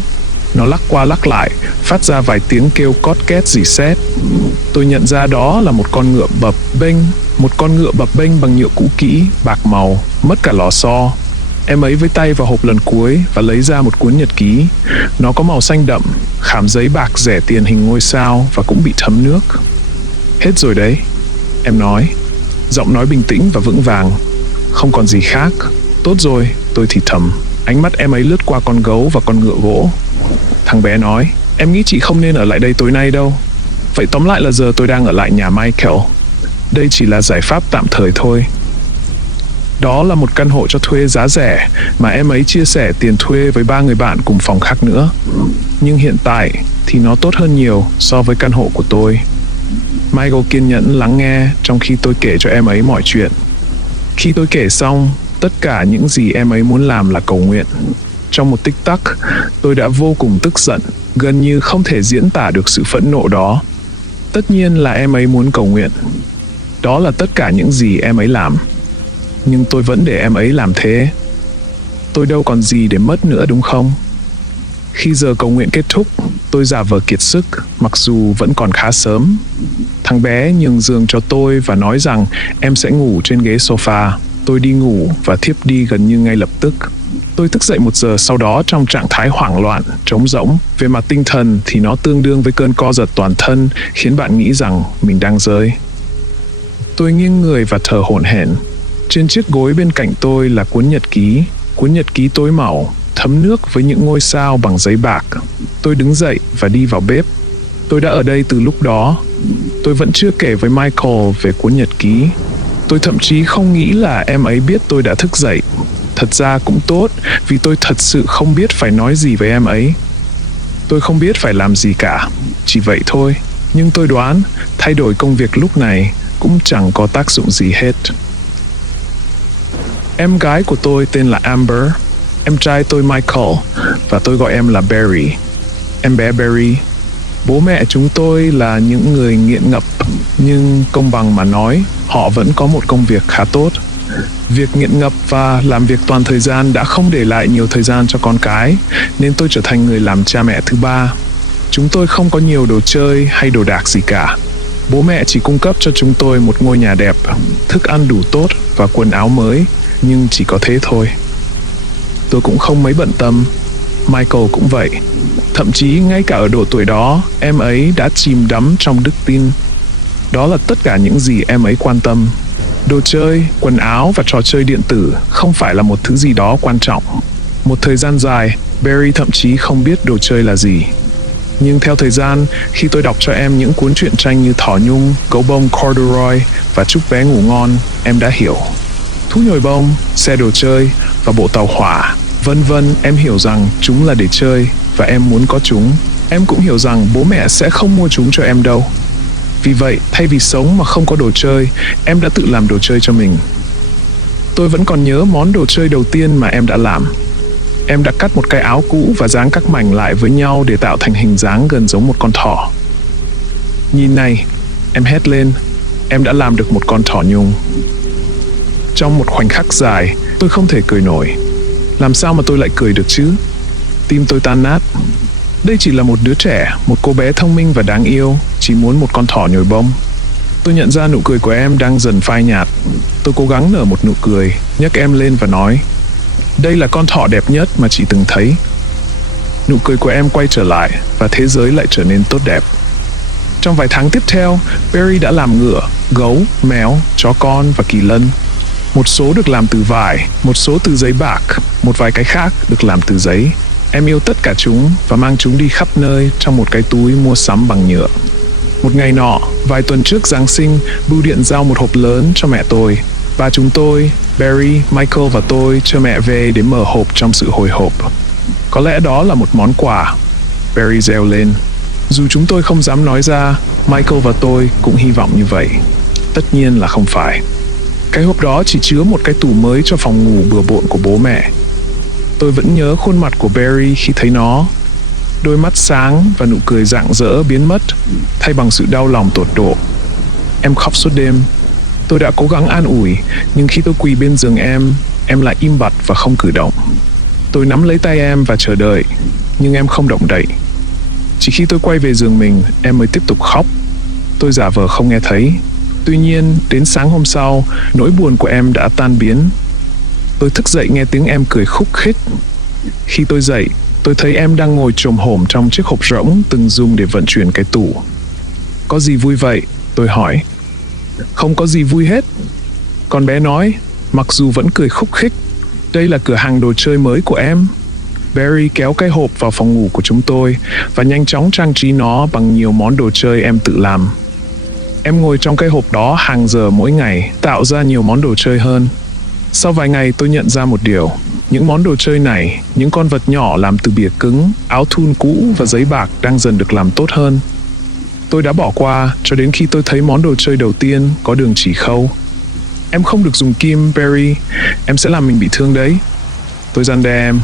Nó lắc qua lắc lại, phát ra vài tiếng kêu cót két rỉ sét. Tôi nhận ra đó là một con ngựa bập bênh, một con ngựa bập bênh bằng nhựa cũ kỹ, bạc màu, mất cả lò xo. Em ấy với tay vào hộp lần cuối và lấy ra một cuốn nhật ký. Nó có màu xanh đậm, khảm giấy bạc rẻ tiền hình ngôi sao và cũng bị thấm nước. Hết rồi đấy, em nói. Giọng nói bình tĩnh và vững vàng. Không còn gì khác. Tốt rồi, tôi thì thầm. Ánh mắt em ấy lướt qua con gấu và con ngựa gỗ. Thằng bé nói, em nghĩ chị không nên ở lại đây tối nay đâu. Vậy tóm lại là giờ tôi đang ở lại nhà Michael. Đây chỉ là giải pháp tạm thời thôi. Đó là một căn hộ cho thuê giá rẻ mà em ấy chia sẻ tiền thuê với 3 người bạn cùng phòng khác nữa. Nhưng hiện tại thì nó tốt hơn nhiều so với căn hộ của tôi. Michael kiên nhẫn lắng nghe trong khi tôi kể cho em ấy mọi chuyện. Khi tôi kể xong, tất cả những gì em ấy muốn làm là cầu nguyện. Trong một tích tắc, tôi đã vô cùng tức giận, gần như không thể diễn tả được sự phẫn nộ đó. Tất nhiên là em ấy muốn cầu nguyện. Đó là tất cả những gì em ấy làm. Nhưng tôi vẫn để em ấy làm thế. Tôi đâu còn gì để mất nữa đúng không? Khi giờ cầu nguyện kết thúc, tôi giả vờ kiệt sức, mặc dù vẫn còn khá sớm. Thằng bé nhường giường cho tôi và nói rằng em sẽ ngủ trên ghế sofa. Tôi đi ngủ và thiếp đi gần như ngay lập tức. Tôi thức dậy 1 giờ sau đó trong trạng thái hoảng loạn, trống rỗng. Về mặt tinh thần thì nó tương đương với cơn co giật toàn thân, khiến bạn nghĩ rằng mình đang rơi. Tôi nghiêng người và thở hổn hển. Trên chiếc gối bên cạnh tôi là cuốn nhật ký tối màu, thấm nước với những ngôi sao bằng giấy bạc. Tôi đứng dậy và đi vào bếp. Tôi đã ở đây từ lúc đó. Tôi vẫn chưa kể với Michael về cuốn nhật ký. Tôi thậm chí không nghĩ là em ấy biết tôi đã thức dậy. Thật ra cũng tốt, vì tôi thật sự không biết phải nói gì với em ấy. Tôi không biết phải làm gì cả, chỉ vậy thôi. Nhưng tôi đoán, thay đổi công việc lúc này cũng chẳng có tác dụng gì hết. Em gái của tôi tên là Amber, em trai tôi Michael, và tôi gọi em là Barry. Em bé Barry. Bố mẹ chúng tôi là những người nghiện ngập, nhưng công bằng mà nói, họ vẫn có một công việc khá tốt. Việc nghiện ngập và làm việc toàn thời gian đã không để lại nhiều thời gian cho con cái, nên tôi trở thành người làm cha mẹ thứ ba. Chúng tôi không có nhiều đồ chơi hay đồ đạc gì cả. Bố mẹ chỉ cung cấp cho chúng tôi một ngôi nhà đẹp, thức ăn đủ tốt và quần áo mới, nhưng chỉ có thế thôi. Tôi cũng không mấy bận tâm. Michael cũng vậy. Thậm chí ngay cả ở độ tuổi đó, em ấy đã chìm đắm trong đức tin. Đó là tất cả những gì em ấy quan tâm. Đồ chơi, quần áo và trò chơi điện tử không phải là một thứ gì đó quan trọng. Một thời gian dài, Barry thậm chí không biết đồ chơi là gì. Nhưng theo thời gian, khi tôi đọc cho em những cuốn truyện tranh như Thỏ Nhung, Gấu Bông Corduroy và Chúc Bé Ngủ Ngon, em đã hiểu. Thú nhồi bông, xe đồ chơi và bộ tàu hỏa, vân vân, em hiểu rằng chúng là để chơi và em muốn có chúng. Em cũng hiểu rằng bố mẹ sẽ không mua chúng cho em đâu. Vì vậy, thay vì sống mà không có đồ chơi, em đã tự làm đồ chơi cho mình. Tôi vẫn còn nhớ món đồ chơi đầu tiên mà em đã làm. Em đã cắt một cái áo cũ và dán các mảnh lại với nhau để tạo thành hình dáng gần giống một con thỏ. Nhìn này, em hét lên, em đã làm được một con thỏ nhung. Trong một khoảnh khắc dài, tôi không thể cười nổi. Làm sao mà tôi lại cười được chứ? Tim tôi tan nát. Đây chỉ là một đứa trẻ, một cô bé thông minh và đáng yêu, chỉ muốn một con thỏ nhồi bông. Tôi nhận ra nụ cười của em đang dần phai nhạt. Tôi cố gắng nở một nụ cười, nhấc em lên và nói, đây là con thỏ đẹp nhất mà chị từng thấy. Nụ cười của em quay trở lại và thế giới lại trở nên tốt đẹp. Trong vài tháng tiếp theo, Barry đã làm ngựa, gấu, mèo, chó con và kỳ lân. Một số được làm từ vải, một số từ giấy bạc, một vài cái khác được làm từ giấy. Em yêu tất cả chúng và mang chúng đi khắp nơi trong một cái túi mua sắm bằng nhựa. Một ngày nọ, vài tuần trước Giáng sinh, bưu điện giao một hộp lớn cho mẹ tôi. Ba chúng tôi, Barry, Michael và tôi chờ mẹ về để mở hộp trong sự hồi hộp. Có lẽ đó là một món quà. Barry reo lên. Dù chúng tôi không dám nói ra, Michael và tôi cũng hy vọng như vậy. Tất nhiên là không phải. Cái hộp đó chỉ chứa một cái tủ mới cho phòng ngủ bừa bộn của bố mẹ. Tôi vẫn nhớ khuôn mặt của Barry khi thấy nó. Đôi mắt sáng và nụ cười rạng rỡ biến mất, thay bằng sự đau lòng tột độ. Em khóc suốt đêm. Tôi đã cố gắng an ủi, nhưng khi tôi quỳ bên giường em lại im bặt và không cử động. Tôi nắm lấy tay em và chờ đợi, nhưng em không động đậy. Chỉ khi tôi quay về giường mình, em mới tiếp tục khóc. Tôi giả vờ không nghe thấy. Tuy nhiên, đến sáng hôm sau, nỗi buồn của em đã tan biến. Tôi thức dậy nghe tiếng em cười khúc khích. Khi tôi dậy, tôi thấy em đang ngồi chồm hổm trong chiếc hộp rỗng từng dùng để vận chuyển cái tủ. Có gì vui vậy? Tôi hỏi. Không có gì vui hết. Con bé nói, mặc dù vẫn cười khúc khích. Đây là cửa hàng đồ chơi mới của em. Barry kéo cái hộp vào phòng ngủ của chúng tôi và nhanh chóng trang trí nó bằng nhiều món đồ chơi em tự làm. Em ngồi trong cái hộp đó hàng giờ mỗi ngày, tạo ra nhiều món đồ chơi hơn. Sau vài ngày tôi nhận ra một điều. Những món đồ chơi này, những con vật nhỏ làm từ bìa cứng, áo thun cũ và giấy bạc đang dần được làm tốt hơn. Tôi đã bỏ qua cho đến khi tôi thấy món đồ chơi đầu tiên có đường chỉ khâu. Em không được dùng kim, Barry. Em sẽ làm mình bị thương đấy. Tôi răn đe em.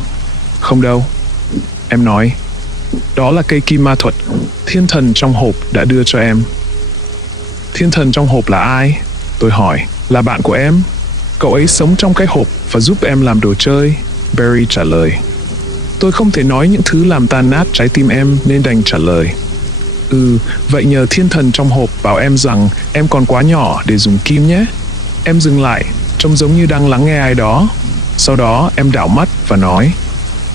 Không đâu. Em nói. Đó là cây kim ma thuật. Thiên thần trong hộp đã đưa cho em. Thiên thần trong hộp là ai? Tôi hỏi. Là bạn của em. Cậu ấy sống trong cái hộp và giúp em làm đồ chơi. Barry trả lời. Tôi không thể nói những thứ làm tan nát trái tim em nên đành trả lời. Vậy nhờ thiên thần trong hộp bảo em rằng em còn quá nhỏ để dùng kim nhé. Em dừng lại, trông giống như đang lắng nghe ai đó. Sau đó em đảo mắt và nói,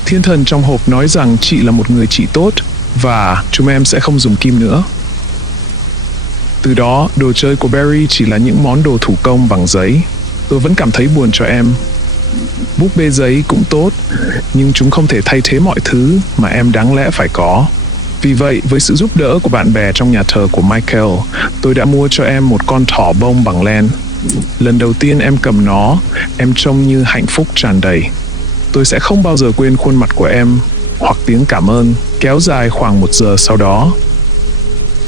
thiên thần trong hộp nói rằng chị là một người chị tốt và chúng em sẽ không dùng kim nữa. Từ đó, đồ chơi của Barry chỉ là những món đồ thủ công bằng giấy. Tôi vẫn cảm thấy buồn cho em. Búp bê giấy cũng tốt, nhưng chúng không thể thay thế mọi thứ mà em đáng lẽ phải có. Vì vậy, với sự giúp đỡ của bạn bè trong nhà thờ của Michael, tôi đã mua cho em một con thỏ bông bằng len. Lần đầu tiên em cầm nó, em trông như hạnh phúc tràn đầy. Tôi sẽ không bao giờ quên khuôn mặt của em hoặc tiếng cảm ơn kéo dài khoảng 1 giờ sau đó.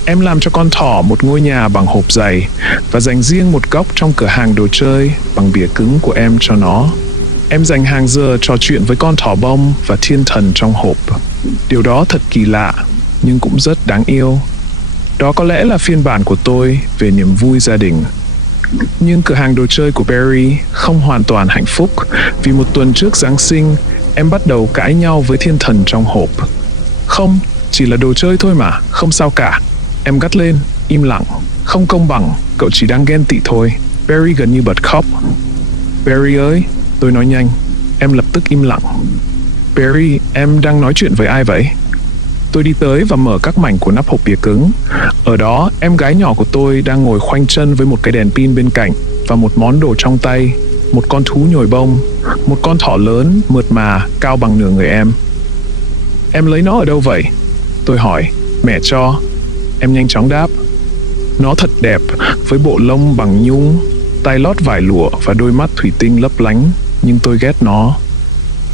Em làm cho con thỏ một ngôi nhà bằng hộp giày và dành riêng một góc trong cửa hàng đồ chơi bằng bìa cứng của em cho nó. Em dành hàng giờ trò chuyện với con thỏ bông và thiên thần trong hộp. Điều đó thật kỳ lạ, nhưng cũng rất đáng yêu. Đó có lẽ là phiên bản của tôi về niềm vui gia đình. Nhưng cửa hàng đồ chơi của Barry không hoàn toàn hạnh phúc vì một tuần trước Giáng sinh, em bắt đầu cãi nhau với thiên thần trong hộp. Không, chỉ là đồ chơi thôi mà, không sao cả. Em gắt lên, im lặng. Không công bằng, cậu chỉ đang ghen tị thôi. Barry gần như bật khóc. Barry ơi, tôi nói nhanh. Em lập tức im lặng. Barry, em đang nói chuyện với ai vậy? Tôi đi tới và mở các mảnh của nắp hộp bìa cứng. Ở đó, em gái nhỏ của tôi đang ngồi khoanh chân với một cái đèn pin bên cạnh và một món đồ trong tay, một con thú nhồi bông, một con thỏ lớn, mượt mà, cao bằng nửa người em. Em lấy nó ở đâu vậy? Tôi hỏi. Mẹ cho. Em nhanh chóng đáp. Nó thật đẹp, với bộ lông bằng nhung, tay lót vải lụa và đôi mắt thủy tinh lấp lánh, nhưng tôi ghét nó.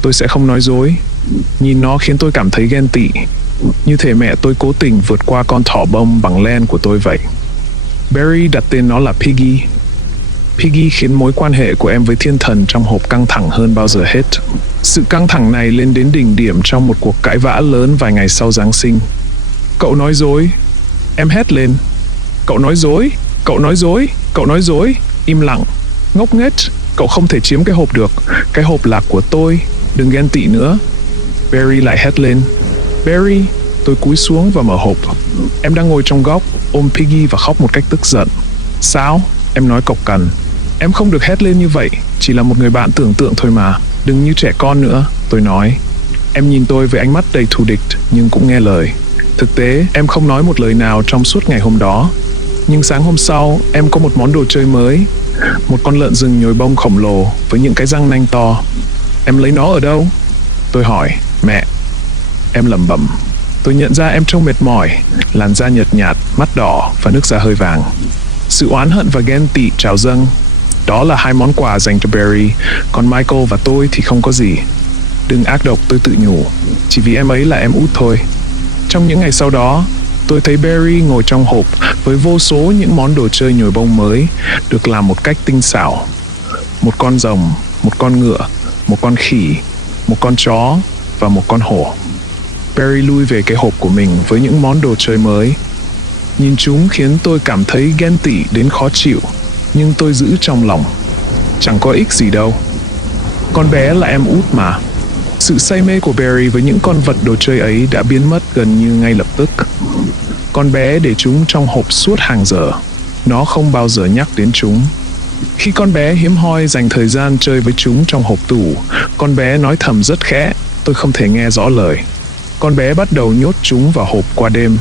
Tôi sẽ không nói dối. Nhìn nó khiến tôi cảm thấy ghen tị. Như thể mẹ tôi cố tình vượt qua con thỏ bông bằng len của tôi vậy. Barry đặt tên nó là Piggy. Piggy khiến mối quan hệ của em với thiên thần trong hộp căng thẳng hơn bao giờ hết. Sự căng thẳng này lên đến đỉnh điểm trong một cuộc cãi vã lớn vài ngày sau Giáng sinh. Cậu nói dối. Em hét lên. Cậu nói dối, cậu nói dối, cậu nói dối. Im lặng. Ngốc nghếch. Cậu không thể chiếm cái hộp được. Cái hộp là của tôi. Đừng ghen tị nữa. Barry lại hét lên. Barry. Tôi cúi xuống và mở hộp. Em đang ngồi trong góc, ôm Piggy và khóc một cách tức giận. Sao? Em nói cộc cằn. Em không được hét lên như vậy. Chỉ là một người bạn tưởng tượng thôi mà. Đừng như trẻ con nữa, tôi nói. Em nhìn tôi với ánh mắt đầy thù địch nhưng cũng nghe lời. Thực tế, em không nói một lời nào trong suốt ngày hôm đó. Nhưng sáng hôm sau, em có một món đồ chơi mới. Một con lợn rừng nhồi bông khổng lồ với những cái răng nanh to. Em lấy nó ở đâu? Tôi hỏi. Mẹ. Em lẩm bẩm. Tôi nhận ra em trông mệt mỏi, làn da nhợt nhạt, mắt đỏ và nước da hơi vàng. Sự oán hận và ghen tị trào dâng. Đó là 2 món quà dành cho Barry, còn Michael và tôi thì không có gì. Đừng ác độc, tôi tự nhủ. Chỉ vì em ấy là em út thôi. Trong những ngày sau đó, tôi thấy Barry ngồi trong hộp với vô số những món đồ chơi nhồi bông mới, được làm một cách tinh xảo. Một con rồng, một con ngựa, một con khỉ, một con chó và một con hổ. Barry lui về cái hộp của mình với những món đồ chơi mới. Nhìn chúng khiến tôi cảm thấy ghen tị đến khó chịu, nhưng tôi giữ trong lòng. Chẳng có ích gì đâu. Con bé là em út mà. Sự say mê của Barry với những con vật đồ chơi ấy đã biến mất gần như ngay lập tức. Con bé để chúng trong hộp suốt hàng giờ. Nó không bao giờ nhắc đến chúng. Khi con bé hiếm hoi dành thời gian chơi với chúng trong hộp tủ, con bé nói thầm rất khẽ, tôi không thể nghe rõ lời. Con bé bắt đầu nhốt chúng vào hộp qua đêm.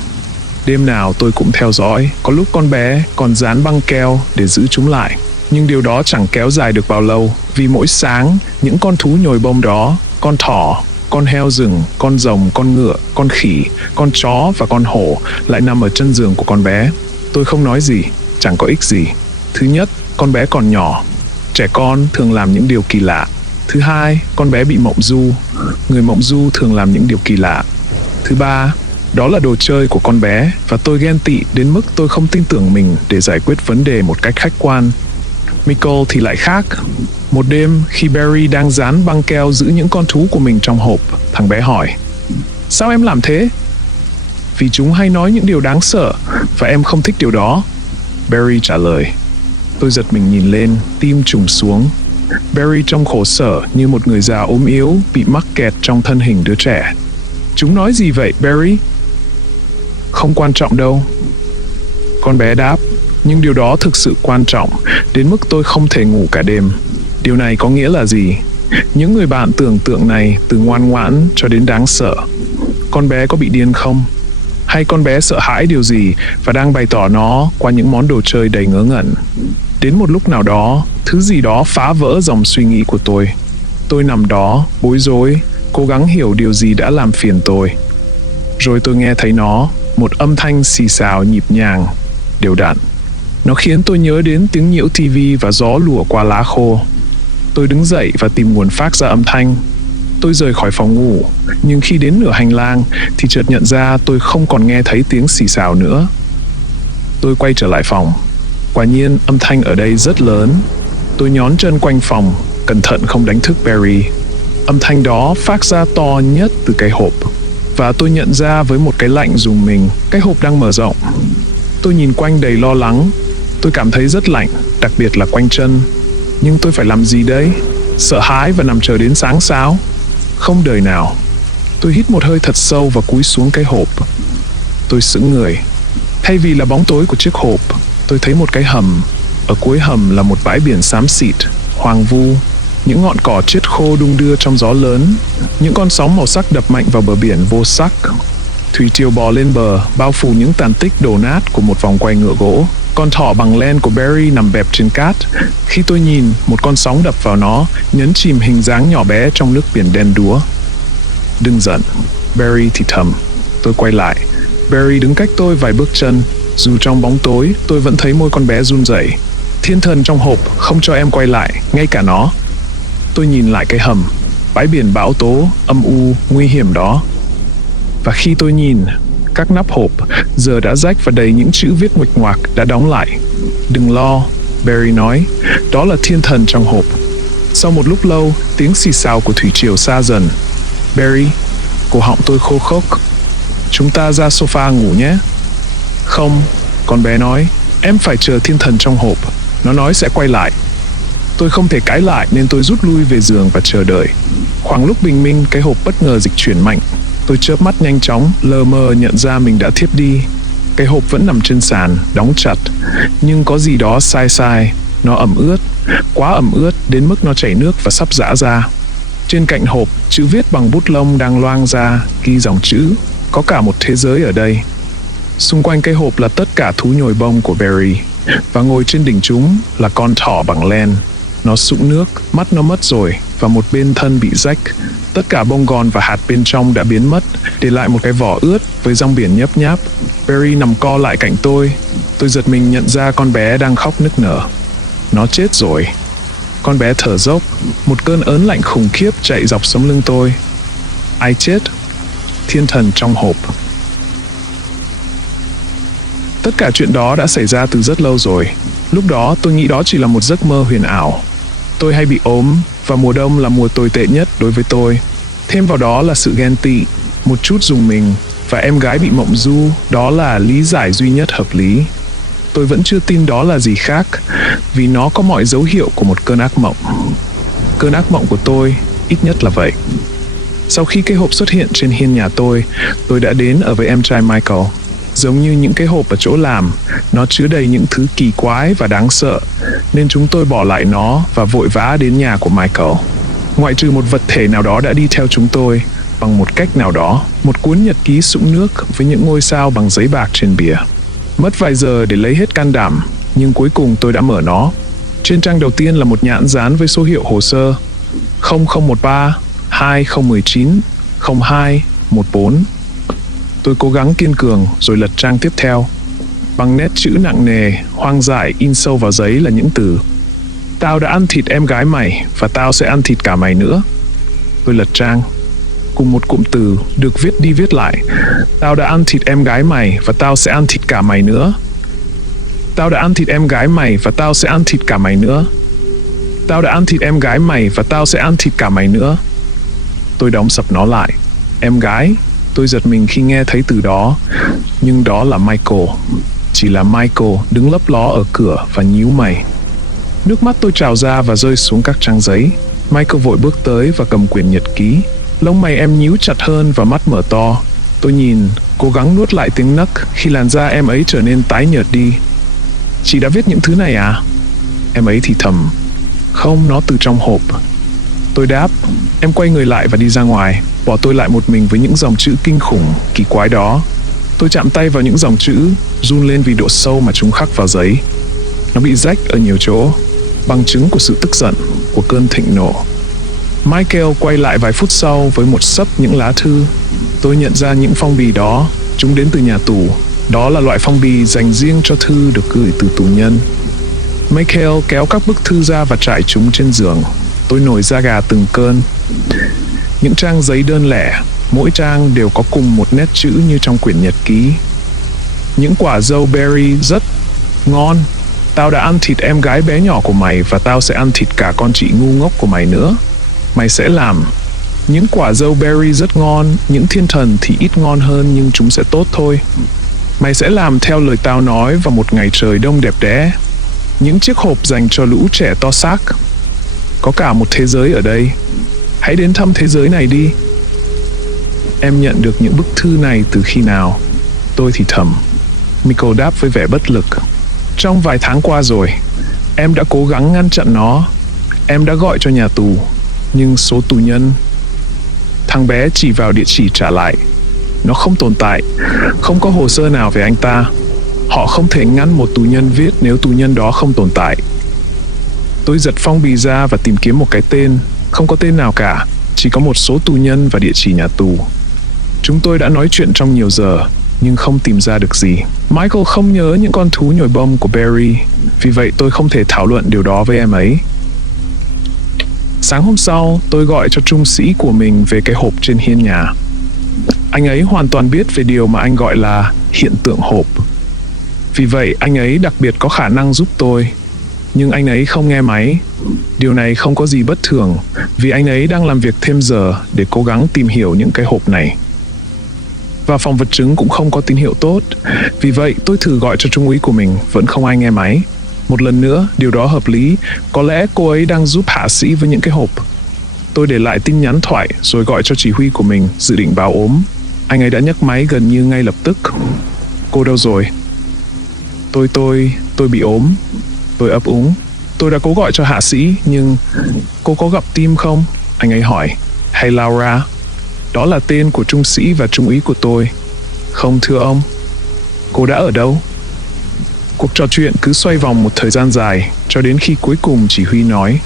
Đêm nào tôi cũng theo dõi, có lúc con bé còn dán băng keo để giữ chúng lại. Nhưng điều đó chẳng kéo dài được bao lâu, vì mỗi sáng, những con thú nhồi bông đó, con thỏ, con heo rừng, con rồng, con ngựa, con khỉ, con chó và con hổ lại nằm ở chân giường của con bé. Tôi không nói gì, chẳng có ích gì. Thứ nhất, con bé còn nhỏ. Trẻ con thường làm những điều kỳ lạ. Thứ hai, con bé bị mộng du. Người mộng du thường làm những điều kỳ lạ. Thứ ba, đó là đồ chơi của con bé và tôi ghen tị đến mức tôi không tin tưởng mình để giải quyết vấn đề một cách khách quan. Michael thì lại khác. Một đêm, khi Barry đang dán băng keo giữ những con thú của mình trong hộp, thằng bé hỏi: Sao em làm thế? Vì chúng hay nói những điều đáng sợ và em không thích điều đó, Barry trả lời. Tôi giật mình nhìn lên, tim trùng xuống. Barry trông khổ sở như một người già ốm yếu bị mắc kẹt trong thân hình đứa trẻ. Chúng nói gì vậy, Barry? không quan trọng đâu. Con bé đáp, nhưng điều đó thực sự quan trọng, đến mức tôi không thể ngủ cả đêm. Điều này có nghĩa là gì? Những người bạn tưởng tượng này, từ ngoan ngoãn cho đến đáng sợ. Con bé có bị điên không? Hay con bé sợ hãi điều gì và đang bày tỏ nó qua những món đồ chơi đầy ngớ ngẩn? Đến một lúc nào đó, thứ gì đó phá vỡ dòng suy nghĩ của tôi. Tôi nằm đó, bối rối, cố gắng hiểu điều gì đã làm phiền tôi. Rồi tôi nghe thấy nó, một âm thanh xì xào nhịp nhàng, đều đặn. Nó khiến tôi nhớ đến tiếng nhiễu tivi và gió lùa qua lá khô. Tôi đứng dậy và tìm nguồn phát ra âm thanh. Tôi rời khỏi phòng ngủ, nhưng khi đến nửa hành lang thì chợt nhận ra tôi không còn nghe thấy tiếng xì xào nữa. Tôi quay trở lại phòng. Quả nhiên âm thanh ở đây rất lớn. Tôi nhón chân quanh phòng, cẩn thận không đánh thức Barry. Âm thanh đó phát ra to nhất từ cái hộp, và tôi nhận ra với một cái lạnh rùng mình, cái hộp đang mở rộng. Tôi nhìn quanh đầy lo lắng. Tôi cảm thấy rất lạnh, đặc biệt là quanh chân. Nhưng tôi phải làm gì đấy? Sợ hãi và nằm chờ đến sáng sao? Không đời nào. Tôi hít một hơi thật sâu và cúi xuống cái hộp. Tôi sững người. Thay vì là bóng tối của chiếc hộp, tôi thấy một cái hầm. Ở cuối hầm là một bãi biển xám xịt, hoang vu. Những ngọn cỏ chết khô đung đưa trong gió lớn. Những con sóng màu sắc đập mạnh vào bờ biển vô sắc. Thủy triều bò lên bờ, bao phủ những tàn tích đổ nát của một vòng quay ngựa gỗ. Con thỏ bằng len của Barry nằm bẹp trên cát. Khi tôi nhìn, một con sóng đập vào nó, nhấn chìm hình dáng nhỏ bé trong nước biển đen đúa. Đừng giận, Barry thì thầm. Tôi quay lại. Barry đứng cách tôi vài bước chân. Dù trong bóng tối, tôi vẫn thấy môi con bé run rẩy. Thiên thần trong hộp không cho em quay lại, ngay cả nó. Tôi nhìn lại cái hầm, bãi biển bão tố, âm u, nguy hiểm đó. Và khi tôi nhìn, các nắp hộp giờ đã rách và đầy những chữ viết nguệch ngoạc đã đóng lại. Đừng lo, Barry nói, đó là thiên thần trong hộp. Sau một lúc lâu, tiếng xì xào của thủy triều xa dần. Barry, cổ họng tôi khô khốc. Chúng ta ra sofa ngủ nhé. Không, con bé nói, em phải chờ thiên thần trong hộp. Nó nói sẽ quay lại. Tôi không thể cãi lại nên tôi rút lui về giường và chờ đợi. Khoảng lúc bình minh, cái hộp bất ngờ dịch chuyển mạnh. Tôi chớp mắt nhanh chóng, lờ mờ nhận ra mình đã thiếp đi. Cái hộp vẫn nằm trên sàn, đóng chặt. Nhưng có gì đó sai sai. Nó ẩm ướt, quá ẩm ướt đến mức nó chảy nước và sắp giã ra. Trên cạnh hộp, chữ viết bằng bút lông đang loang ra, ghi dòng chữ. Có cả một thế giới ở đây. Xung quanh cái hộp là tất cả thú nhồi bông của Barry. Và ngồi trên đỉnh chúng là con thỏ bằng len. Nó sũng nước, mắt nó mất rồi, và một bên thân bị rách. Tất cả bông gòn và hạt bên trong đã biến mất, để lại một cái vỏ ướt với rong biển nhấp nháp. Barry nằm co lại cạnh tôi. Tôi giật mình nhận ra con bé đang khóc nức nở. Nó chết rồi. Con bé thở dốc. Một cơn ớn lạnh khủng khiếp chạy dọc sống lưng tôi. Ai chết? Thiên thần trong hộp. Tất cả chuyện đó đã xảy ra từ rất lâu rồi. Lúc đó tôi nghĩ đó chỉ là một giấc mơ huyền ảo. Tôi hay bị ốm, và mùa đông là mùa tồi tệ nhất đối với tôi. Thêm vào đó là sự ghen tị, một chút rùng mình, và em gái bị mộng du, đó là lý giải duy nhất hợp lý. Tôi vẫn chưa tin đó là gì khác, vì nó có mọi dấu hiệu của một cơn ác mộng. Cơn ác mộng của tôi, ít nhất là vậy. Sau khi cái hộp xuất hiện trên hiên nhà tôi đã đến ở với em trai Michael. Giống như những cái hộp ở chỗ làm, nó chứa đầy những thứ kỳ quái và đáng sợ, nên chúng tôi bỏ lại nó và vội vã đến nhà của Michael. Ngoại trừ một vật thể nào đó đã đi theo chúng tôi, bằng một cách nào đó, một cuốn nhật ký sũng nước với những ngôi sao bằng giấy bạc trên bìa. Mất vài giờ để lấy hết can đảm, nhưng cuối cùng tôi đã mở nó. Trên trang đầu tiên là một nhãn dán với số hiệu hồ sơ 0013 2019 0214. Tôi cố gắng kiên cường rồi lật trang tiếp theo. Bằng nét chữ nặng nề, hoang dại in sâu vào giấy là những từ: tao đã ăn thịt em gái mày và tao sẽ ăn thịt cả mày nữa. Tôi lật trang. Cùng một cụm từ được viết đi viết lại: tao đã ăn thịt em gái mày và tao sẽ ăn thịt cả mày nữa. Tao đã ăn thịt em gái mày và tao sẽ ăn thịt cả mày nữa. Tao đã ăn thịt em gái mày và tao sẽ ăn thịt cả mày nữa. Tôi đóng sập nó lại. Em gái. Tôi giật mình khi nghe thấy từ đó, nhưng đó là Michael. Chỉ là Michael đứng lấp ló ở cửa và nhíu mày. Nước mắt tôi trào ra và rơi xuống các trang giấy. Michael vội bước tới và cầm quyển nhật ký. Lông mày em nhíu chặt hơn và mắt mở to. Tôi nhìn, cố gắng nuốt lại tiếng nấc khi làn da em ấy trở nên tái nhợt đi. Chị đã viết những thứ này à? Em ấy thì thầm. Không, nó từ trong hộp. Tôi đáp. Em quay người lại và đi ra ngoài, bỏ tôi lại một mình với những dòng chữ kinh khủng, kỳ quái đó. Tôi chạm tay vào những dòng chữ, run lên vì độ sâu mà chúng khắc vào giấy. Nó bị rách ở nhiều chỗ, bằng chứng của sự tức giận, của cơn thịnh nộ. Michael quay lại vài phút sau với một xấp những lá thư. Tôi nhận ra những phong bì đó, chúng đến từ nhà tù. Đó là loại phong bì dành riêng cho thư được gửi từ tù nhân. Michael kéo các bức thư ra và trải chúng trên giường. Tôi nổi da gà từng cơn. Những trang giấy đơn lẻ, mỗi trang đều có cùng một nét chữ như trong quyển nhật ký. Những quả dâu berry rất ngon. Tao đã ăn thịt em gái bé nhỏ của mày và tao sẽ ăn thịt cả con chị ngu ngốc của mày nữa. Mày sẽ làm. Những quả dâu berry rất ngon, những thiên thần thì ít ngon hơn nhưng chúng sẽ tốt thôi. Mày sẽ làm theo lời tao nói vào một ngày trời đông đẹp đẽ. Những chiếc hộp dành cho lũ trẻ to xác. Có cả một thế giới ở đây. Hãy đến thăm thế giới này đi. Em nhận được những bức thư này từ khi nào? Tôi thì thầm. Michael đáp với vẻ bất lực. Trong vài tháng qua rồi. Em đã cố gắng ngăn chặn nó. Em đã gọi cho nhà tù. Nhưng số tù nhân... Thằng bé chỉ vào địa chỉ trả lại. Nó không tồn tại. Không có hồ sơ nào về anh ta. Họ không thể ngăn một tù nhân viết nếu tù nhân đó không tồn tại. Tôi giật phong bì ra và tìm kiếm một cái tên. Không có tên nào cả. Chỉ có một số tù nhân và địa chỉ nhà tù. Chúng tôi đã nói chuyện trong nhiều giờ, nhưng không tìm ra được gì. Michael không nhớ những con thú nhồi bông của Barry. Vì vậy tôi không thể thảo luận điều đó với em ấy. Sáng hôm sau, tôi gọi cho trung sĩ của mình về cái hộp trên hiên nhà. Anh ấy hoàn toàn biết về điều mà anh gọi là hiện tượng hộp. Vì vậy, anh ấy đặc biệt có khả năng giúp tôi. Nhưng anh ấy không nghe máy. Điều này không có gì bất thường, vì anh ấy đang làm việc thêm giờ để cố gắng tìm hiểu những cái hộp này. Và phòng vật chứng cũng không có tín hiệu tốt. Vì vậy, tôi thử gọi cho trung úy của mình, vẫn không ai nghe máy. Một lần nữa, điều đó hợp lý. Có lẽ cô ấy đang giúp hạ sĩ với những cái hộp. Tôi để lại tin nhắn thoại rồi gọi cho chỉ huy của mình, dự định báo ốm. Anh ấy đã nhấc máy gần như ngay lập tức. Cô đâu rồi? Tôi bị ốm. Tôi ấp úng. Tôi đã cố gọi cho hạ sĩ, nhưng... Cô có gặp Tim không? Anh ấy hỏi. Hay Laura? Đó là tên của trung sĩ và trung úy của tôi. Không thưa ông. Cô đã ở đâu? Cuộc trò chuyện cứ xoay vòng một thời gian dài, cho đến khi cuối cùng chỉ huy nói.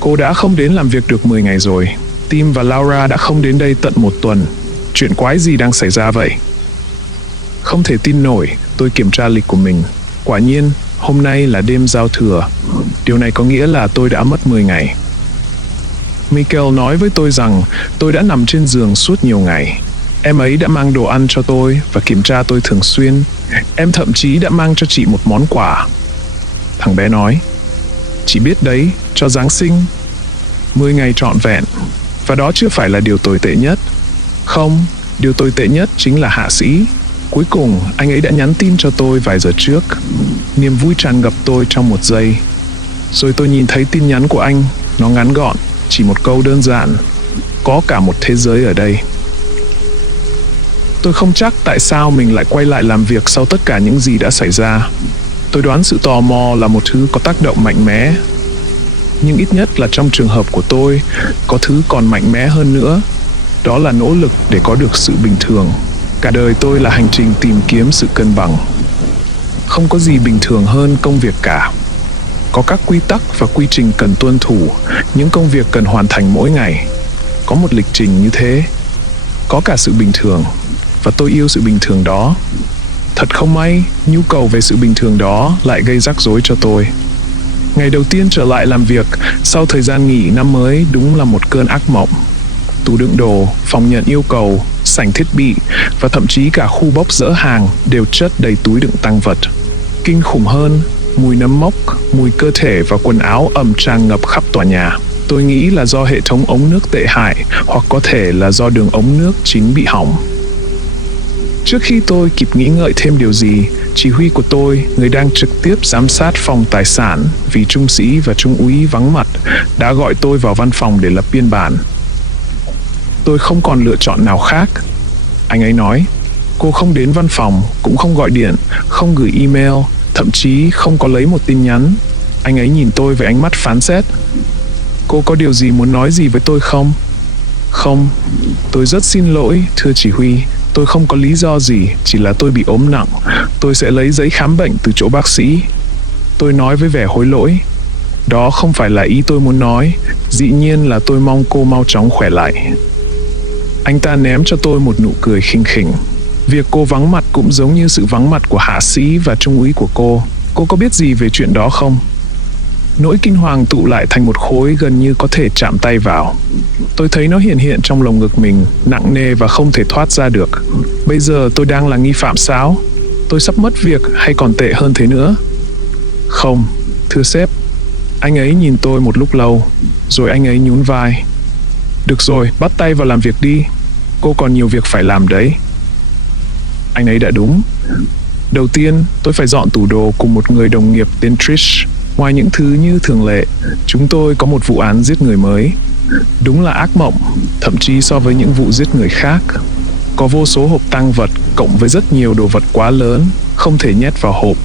Cô đã không đến làm việc được 10 ngày rồi. Tim và Laura đã không đến đây tận 1 tuần. Chuyện quái gì đang xảy ra vậy? Không thể tin nổi, tôi kiểm tra lịch của mình. Quả nhiên, hôm nay là đêm giao thừa. Điều này có nghĩa là tôi đã mất 10 ngày. Michael nói với tôi rằng tôi đã nằm trên giường suốt nhiều ngày. Em ấy đã mang đồ ăn cho tôi và kiểm tra tôi thường xuyên. Em thậm chí đã mang cho chị một món quà. Thằng bé nói, chị biết đấy, cho Giáng sinh. 10 ngày trọn vẹn. Và đó chưa phải là điều tồi tệ nhất. Không, điều tồi tệ nhất chính là hạ sĩ. Cuối cùng, anh ấy đã nhắn tin cho tôi vài giờ trước. Niềm vui tràn ngập tôi trong 1 giây. Rồi tôi nhìn thấy tin nhắn của anh. Nó ngắn gọn, chỉ một câu đơn giản. Có cả một thế giới ở đây. Tôi không chắc tại sao mình lại quay lại làm việc sau tất cả những gì đã xảy ra. Tôi đoán sự tò mò là một thứ có tác động mạnh mẽ. Nhưng ít nhất là trong trường hợp của tôi, có thứ còn mạnh mẽ hơn nữa. Đó là nỗ lực để có được sự bình thường. Cả đời tôi là hành trình tìm kiếm sự cân bằng. Không có gì bình thường hơn công việc cả. Có các quy tắc và quy trình cần tuân thủ, những công việc cần hoàn thành mỗi ngày. Có một lịch trình như thế. Có cả sự bình thường. Và tôi yêu sự bình thường đó. Thật không may, nhu cầu về sự bình thường đó lại gây rắc rối cho tôi. Ngày đầu tiên trở lại làm việc sau thời gian nghỉ năm mới đúng là một cơn ác mộng. Tủ đựng đồ, phòng nhận yêu cầu, sảnh thiết bị và thậm chí cả khu bốc dỡ hàng đều chất đầy túi đựng tang vật. Kinh khủng hơn, mùi nấm mốc, mùi cơ thể và quần áo ẩm tràn ngập khắp tòa nhà. Tôi nghĩ là do hệ thống ống nước tệ hại hoặc có thể là do đường ống nước chính bị hỏng. Trước khi tôi kịp nghĩ ngợi thêm điều gì, chỉ huy của tôi, người đang trực tiếp giám sát phòng tài sản vì trung sĩ và trung úy vắng mặt, đã gọi tôi vào văn phòng để lập biên bản. Tôi không còn lựa chọn nào khác. Anh ấy nói. Cô không đến văn phòng, cũng không gọi điện, không gửi email, thậm chí không có lấy một tin nhắn. Anh ấy nhìn tôi với ánh mắt phán xét. Cô có điều gì muốn nói gì với tôi không? Không, tôi rất xin lỗi, thưa chỉ huy. Tôi không có lý do gì, chỉ là tôi bị ốm nặng. Tôi sẽ lấy giấy khám bệnh từ chỗ bác sĩ. Tôi nói với vẻ hối lỗi. Đó không phải là ý tôi muốn nói. Dĩ nhiên là tôi mong cô mau chóng khỏe lại. Anh ta ném cho tôi một nụ cười khinh khỉnh. Việc cô vắng mặt cũng giống như sự vắng mặt của hạ sĩ và trung úy của cô. Cô có biết gì về chuyện đó không? Nỗi kinh hoàng tụ lại thành một khối gần như có thể chạm tay vào. Tôi thấy nó hiện hiện trong lồng ngực mình, nặng nề và không thể thoát ra được. Bây giờ tôi đang là nghi phạm sao? Tôi sắp mất việc hay còn tệ hơn thế nữa? Không, thưa sếp. Anh ấy nhìn tôi một lúc lâu, rồi anh ấy nhún vai. Được rồi, bắt tay vào làm việc đi. Cô còn nhiều việc phải làm đấy. Anh ấy đã đúng. Đầu tiên, tôi phải dọn tủ đồ cùng một người đồng nghiệp tên Trish. Ngoài những thứ như thường lệ, chúng tôi có một vụ án giết người mới. Đúng là ác mộng, thậm chí so với những vụ giết người khác. Có vô số hộp tang vật cộng với rất nhiều đồ vật quá lớn, không thể nhét vào hộp.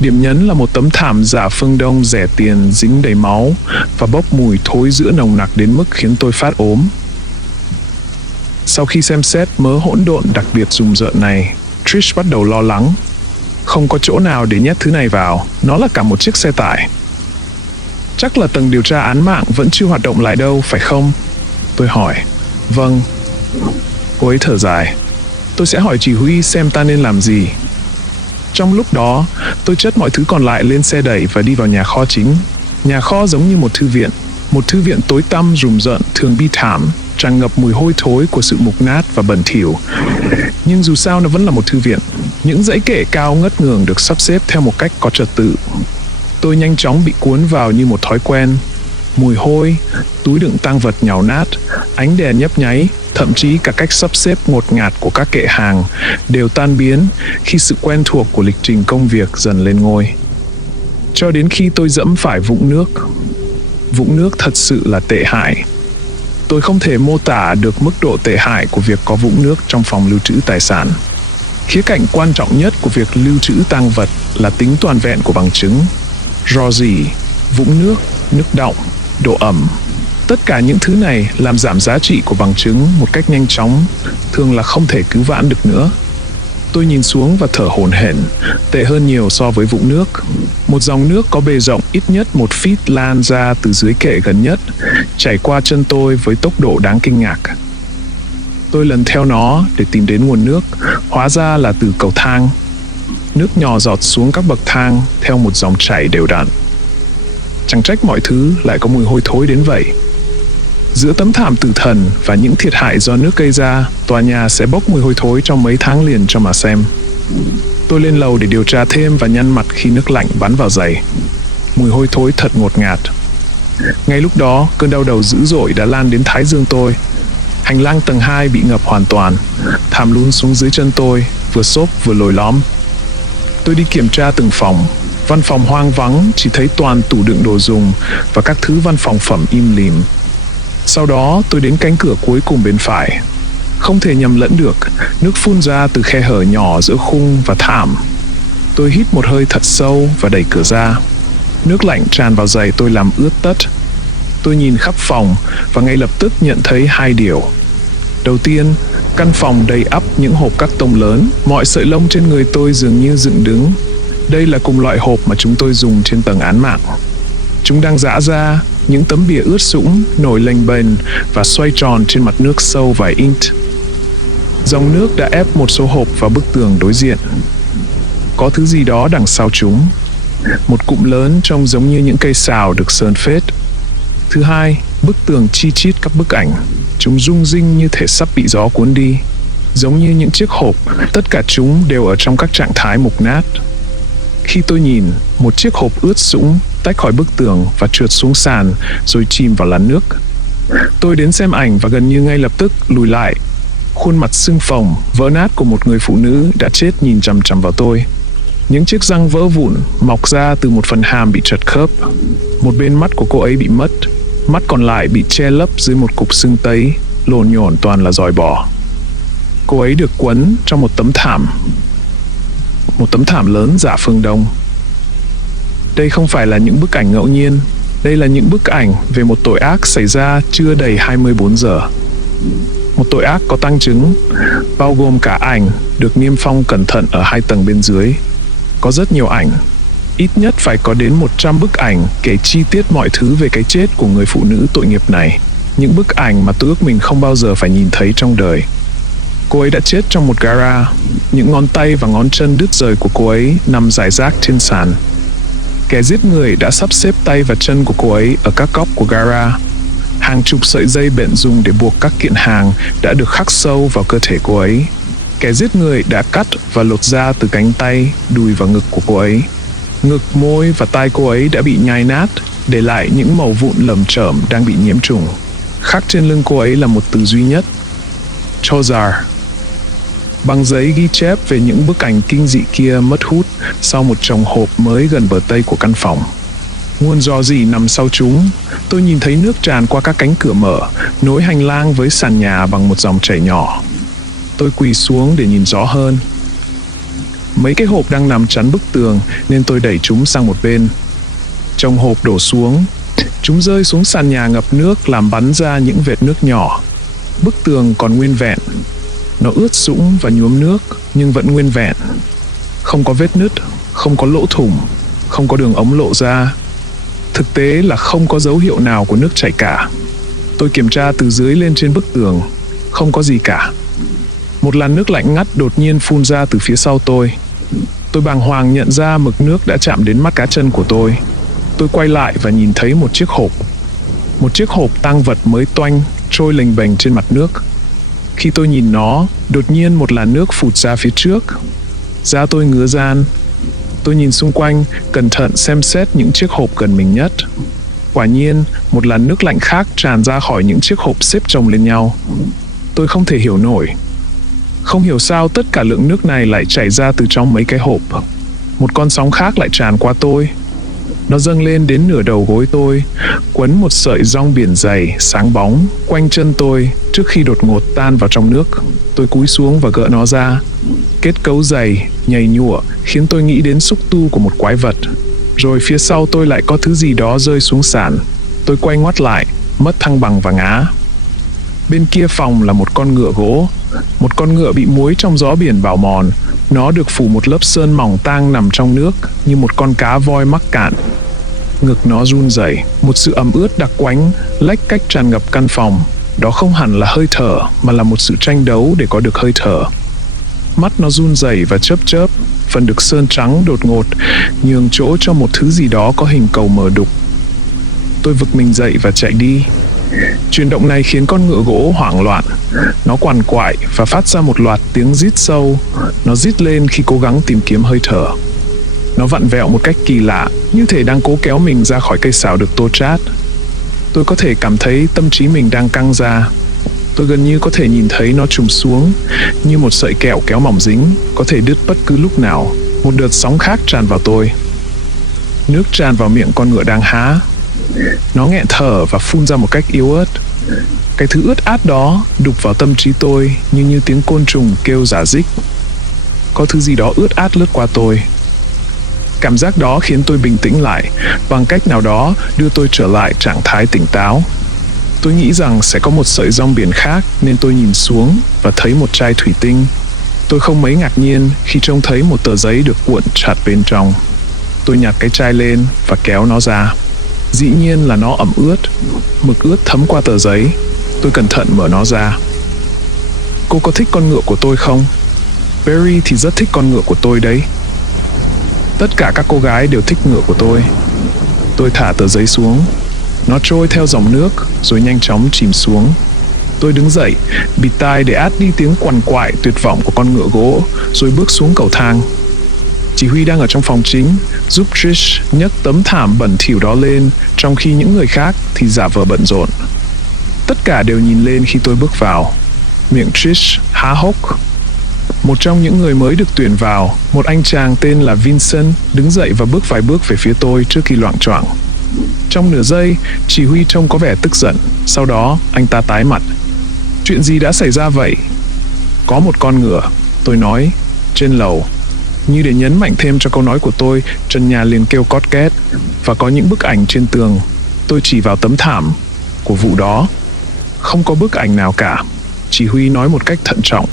Điểm nhấn là một tấm thảm giả phương Đông rẻ tiền dính đầy máu và bốc mùi thối rữa nồng nặc đến mức khiến tôi phát ốm. Sau khi xem xét mớ hỗn độn đặc biệt rùng rợn này, Trish bắt đầu lo lắng. Không có chỗ nào để nhét thứ này vào, nó là cả một chiếc xe tải. Chắc là tầng điều tra án mạng vẫn chưa hoạt động lại đâu, phải không? Tôi hỏi. Vâng. Cô ấy thở dài. Tôi sẽ hỏi chỉ huy xem ta nên làm gì. Trong lúc đó, tôi chất mọi thứ còn lại lên xe đẩy và đi vào nhà kho chính. Nhà kho giống như một thư viện tối tăm rùng rợn, thường bi thảm, tràn ngập mùi hôi thối của sự mục nát và bẩn thỉu. Nhưng dù sao nó vẫn là một thư viện. Những dãy kệ cao ngất ngường được sắp xếp theo một cách có trật tự. Tôi nhanh chóng bị cuốn vào như một thói quen. Mùi hôi, túi đựng tang vật nhàu nát, ánh đèn nhấp nháy, thậm chí cả cách sắp xếp ngột ngạt của các kệ hàng đều tan biến khi sự quen thuộc của lịch trình công việc dần lên ngôi. Cho đến khi tôi dẫm phải vũng nước. Vũng nước thật sự là tệ hại. Tôi không thể mô tả được mức độ tệ hại của việc có vũng nước trong phòng lưu trữ tài sản. Khía cạnh quan trọng nhất của việc lưu trữ tang vật là tính toàn vẹn của bằng chứng. Rò rỉ, vũng nước, nước đọng, độ ẩm. Tất cả những thứ này làm giảm giá trị của bằng chứng một cách nhanh chóng, thường là không thể cứu vãn được nữa. Tôi nhìn xuống và thở hổn hển, tệ hơn nhiều so với vũng nước. Một dòng nước có bề rộng ít nhất 1 feet lan ra từ dưới kệ gần nhất, chảy qua chân tôi với tốc độ đáng kinh ngạc. Tôi lần theo nó để tìm đến nguồn nước, hóa ra là từ cầu thang. Nước nhỏ giọt xuống các bậc thang theo một dòng chảy đều đặn. Chẳng trách mọi thứ lại có mùi hôi thối đến vậy. Giữa tấm thảm tử thần và những thiệt hại do nước gây ra, tòa nhà sẽ bốc mùi hôi thối trong mấy tháng liền cho mà xem. Tôi lên lầu để điều tra thêm và nhăn mặt khi nước lạnh bắn vào giày. Mùi hôi thối thật ngột ngạt. Ngay lúc đó, cơn đau đầu dữ dội đã lan đến thái dương tôi. Hành lang tầng 2 bị ngập hoàn toàn, thảm lún xuống dưới chân tôi, vừa xốp vừa lồi lõm. Tôi đi kiểm tra từng phòng. Văn phòng hoang vắng, chỉ thấy toàn tủ đựng đồ dùng và các thứ văn phòng phẩm im lìm. Sau đó tôi đến cánh cửa cuối cùng bên phải. Không thể nhầm lẫn được, nước phun ra từ khe hở nhỏ giữa khung và thảm. Tôi hít một hơi thật sâu và đẩy cửa ra. Nước lạnh tràn vào giày tôi làm ướt tất. Tôi nhìn khắp phòng và ngay lập tức nhận thấy 2 điều. Đầu tiên, căn phòng đầy ắp những hộp cắt tông lớn, mọi sợi lông trên người tôi dường như dựng đứng. Đây là cùng loại hộp mà chúng tôi dùng trên tầng án mạng. Chúng đang giã ra, những tấm bìa ướt sũng, nổi lềnh bềnh và xoay tròn trên mặt nước sâu vài inch. Dòng nước đã ép một số hộp vào bức tường đối diện. Có thứ gì đó đằng sau chúng. Một cụm lớn trông giống như những cây sào được sơn phết. Thứ hai, bức tường chi chít các bức ảnh. Chúng rung rinh như thể sắp bị gió cuốn đi. Giống như những chiếc hộp, tất cả chúng đều ở trong các trạng thái mục nát. Khi tôi nhìn, một chiếc hộp ướt sũng tách khỏi bức tường và trượt xuống sàn rồi chìm vào làn nước. Tôi đến xem ảnh và gần như ngay lập tức lùi lại. Khuôn mặt sưng phồng, vỡ nát của một người phụ nữ đã chết nhìn chằm chằm vào tôi. Những chiếc răng vỡ vụn mọc ra từ một phần hàm bị trật khớp. Một bên mắt của cô ấy bị mất, mắt còn lại bị che lấp dưới một cục sưng tấy, lồn nhổn toàn là giòi bọ. Cô ấy được quấn trong một tấm thảm lớn dạ phương Đông. Đây không phải là những bức ảnh ngẫu nhiên, đây là những bức ảnh về một tội ác xảy ra chưa đầy 24 giờ. Một tội ác có tăng chứng, bao gồm cả ảnh được niêm phong cẩn thận ở 2 tầng bên dưới. Có rất nhiều ảnh, ít nhất phải có đến 100 bức ảnh kể chi tiết mọi thứ về cái chết của người phụ nữ tội nghiệp này. Những bức ảnh mà tôi ước mình không bao giờ phải nhìn thấy trong đời. Cô ấy đã chết trong một gara. Những ngón tay và ngón chân đứt rời của cô ấy nằm rải rác trên sàn. Kẻ giết người đã sắp xếp tay và chân của cô ấy ở các góc của gara. Hàng chục sợi dây bện dùng để buộc các kiện hàng đã được khắc sâu vào cơ thể cô ấy. Kẻ giết người đã cắt và lột da từ cánh tay, đùi và ngực của cô ấy. Ngực, môi và tai cô ấy đã bị nhai nát, để lại những mẩu vụn lởm chởm đang bị nhiễm trùng. Khắc trên lưng cô ấy là một từ duy nhất: Chozar. Băng giấy ghi chép về những bức ảnh kinh dị kia mất hút sau một chồng hộp mới gần bờ tây của căn phòng. Nguồn rò rỉ nằm sau chúng. Tôi nhìn thấy nước tràn qua các cánh cửa mở, nối hành lang với sàn nhà bằng một dòng chảy nhỏ. Tôi quỳ xuống để nhìn rõ hơn. Mấy cái hộp đang nằm chắn bức tường nên tôi đẩy chúng sang một bên. Chồng hộp đổ xuống. Chúng rơi xuống sàn nhà ngập nước làm bắn ra những vệt nước nhỏ. Bức tường còn nguyên vẹn. Nó ướt sũng và nhuốm nước nhưng vẫn nguyên vẹn. Không có vết nứt, không có lỗ thủng, không có đường ống lộ ra. Thực tế là không có dấu hiệu nào của nước chảy cả. Tôi kiểm tra từ dưới lên trên bức tường. Không có gì cả. Một làn nước lạnh ngắt đột nhiên phun ra từ phía sau tôi. Tôi bàng hoàng nhận ra mực nước đã chạm đến mắt cá chân của tôi. Tôi quay lại và nhìn thấy một chiếc hộp. Một chiếc hộp tang vật mới toanh, trôi lềnh bềnh trên mặt nước. Khi tôi nhìn nó, đột nhiên một làn nước phụt ra phía trước. Da tôi ngứa ran. Tôi nhìn xung quanh, cẩn thận xem xét những chiếc hộp gần mình nhất. Quả nhiên, một làn nước lạnh khác tràn ra khỏi những chiếc hộp xếp chồng lên nhau. Tôi không thể hiểu nổi. Không hiểu sao tất cả lượng nước này lại chảy ra từ trong mấy cái hộp. Một con sóng khác lại tràn qua tôi. Nó dâng lên đến nửa đầu gối tôi, quấn một sợi rong biển dày, sáng bóng, quanh chân tôi trước khi đột ngột tan vào trong nước. Tôi cúi xuống và gỡ nó ra. Kết cấu dày, nhầy nhụa khiến tôi nghĩ đến xúc tu của một quái vật. Rồi phía sau tôi lại có thứ gì đó rơi xuống sàn. Tôi quay ngoắt lại, mất thăng bằng và ngã. Bên kia phòng là một con ngựa gỗ. Một con ngựa bị muối trong gió biển bào mòn. Nó được phủ một lớp sơn mỏng tang nằm trong nước như một con cá voi mắc cạn. Ngực nó run rẩy, một sự ẩm ướt đặc quánh, lách cách tràn ngập căn phòng. Đó không hẳn là hơi thở, mà là một sự tranh đấu để có được hơi thở. Mắt nó run rẩy và chớp chớp, phần được sơn trắng đột ngột, nhường chỗ cho một thứ gì đó có hình cầu mờ đục. Tôi vực mình dậy và chạy đi. Chuyển động này khiến con ngựa gỗ hoảng loạn. Nó quằn quại và phát ra một loạt tiếng rít sâu. Nó rít lên khi cố gắng tìm kiếm hơi thở. Nó vặn vẹo một cách kỳ lạ, như thể đang cố kéo mình ra khỏi cây sào được tô chát. Tôi có thể cảm thấy tâm trí mình đang căng ra. Tôi gần như có thể nhìn thấy nó trùng xuống, như một sợi kẹo kéo mỏng dính, có thể đứt bất cứ lúc nào. Một đợt sóng khác tràn vào tôi. Nước tràn vào miệng con ngựa đang há. Nó nghẹn thở và phun ra một cách yếu ớt. Cái thứ ướt át đó đục vào tâm trí tôi như tiếng côn trùng kêu rả rích. Có thứ gì đó ướt át lướt qua tôi. Cảm giác đó khiến tôi bình tĩnh lại, bằng cách nào đó đưa tôi trở lại trạng thái tỉnh táo. Tôi nghĩ rằng sẽ có một sợi rong biển khác nên tôi nhìn xuống và thấy một chai thủy tinh. Tôi không mấy ngạc nhiên khi trông thấy một tờ giấy được cuộn chặt bên trong. Tôi nhặt cái chai lên và kéo nó ra. Dĩ nhiên là nó ẩm ướt, mực ướt thấm qua tờ giấy. Tôi cẩn thận mở nó ra. Cô có thích con ngựa của tôi không? Barry thì rất thích con ngựa của tôi đấy. Tất cả các cô gái đều thích ngựa của tôi. Tôi thả tờ giấy xuống. Nó trôi theo dòng nước rồi nhanh chóng chìm xuống. Tôi đứng dậy, bịt tai để át đi tiếng quằn quại tuyệt vọng của con ngựa gỗ, rồi bước xuống cầu thang. Chỉ Huy đang ở trong phòng chính, giúp Trish nhấc tấm thảm bẩn thỉu đó lên, trong khi những người khác thì giả vờ bận rộn. Tất cả đều nhìn lên khi tôi bước vào. Miệng Trish há hốc. Một trong những người mới được tuyển vào, một anh chàng tên là Vincent, đứng dậy và bước vài bước về phía tôi trước khi loạng choạng. Trong nửa giây, Chỉ Huy trông có vẻ tức giận. Sau đó, anh ta tái mặt. Chuyện gì đã xảy ra vậy? Có một con ngựa, tôi nói, trên lầu. Như để nhấn mạnh thêm cho câu nói của tôi, trần nhà liền kêu cót két. Và có những bức ảnh trên tường. Tôi chỉ vào tấm thảm của vụ đó. Không có bức ảnh nào cả. Chỉ huy nói một cách thận trọng.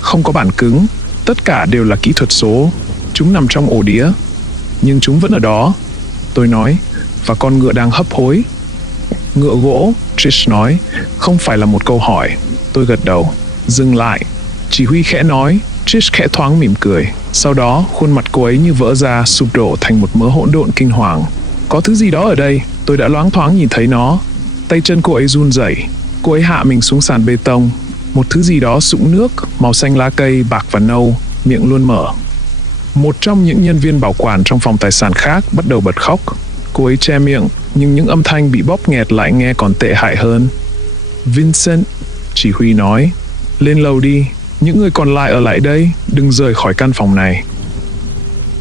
Không có bản cứng. Tất cả đều là kỹ thuật số. Chúng nằm trong ổ đĩa. Nhưng chúng vẫn ở đó. Tôi nói. Và con ngựa đang hấp hối. Ngựa gỗ, Trish nói. Không phải là một câu hỏi. Tôi gật đầu. Dừng lại. Chỉ huy khẽ nói. Trish khẽ thoáng mỉm cười. Sau đó, khuôn mặt cô ấy như vỡ ra, sụp đổ thành một mớ hỗn độn kinh hoàng. Có thứ gì đó ở đây. Tôi đã loáng thoáng nhìn thấy nó. Tay chân cô ấy run rẩy. Cô ấy hạ mình xuống sàn bê tông. Một thứ gì đó sũng nước, màu xanh lá cây, bạc và nâu, miệng luôn mở. Một trong những nhân viên bảo quản trong phòng tài sản khác bắt đầu bật khóc. Cô ấy che miệng, nhưng những âm thanh bị bóp nghẹt lại nghe còn tệ hại hơn. Vincent, chỉ huy nói, lên lầu đi, những người còn lại ở lại đây, đừng rời khỏi căn phòng này.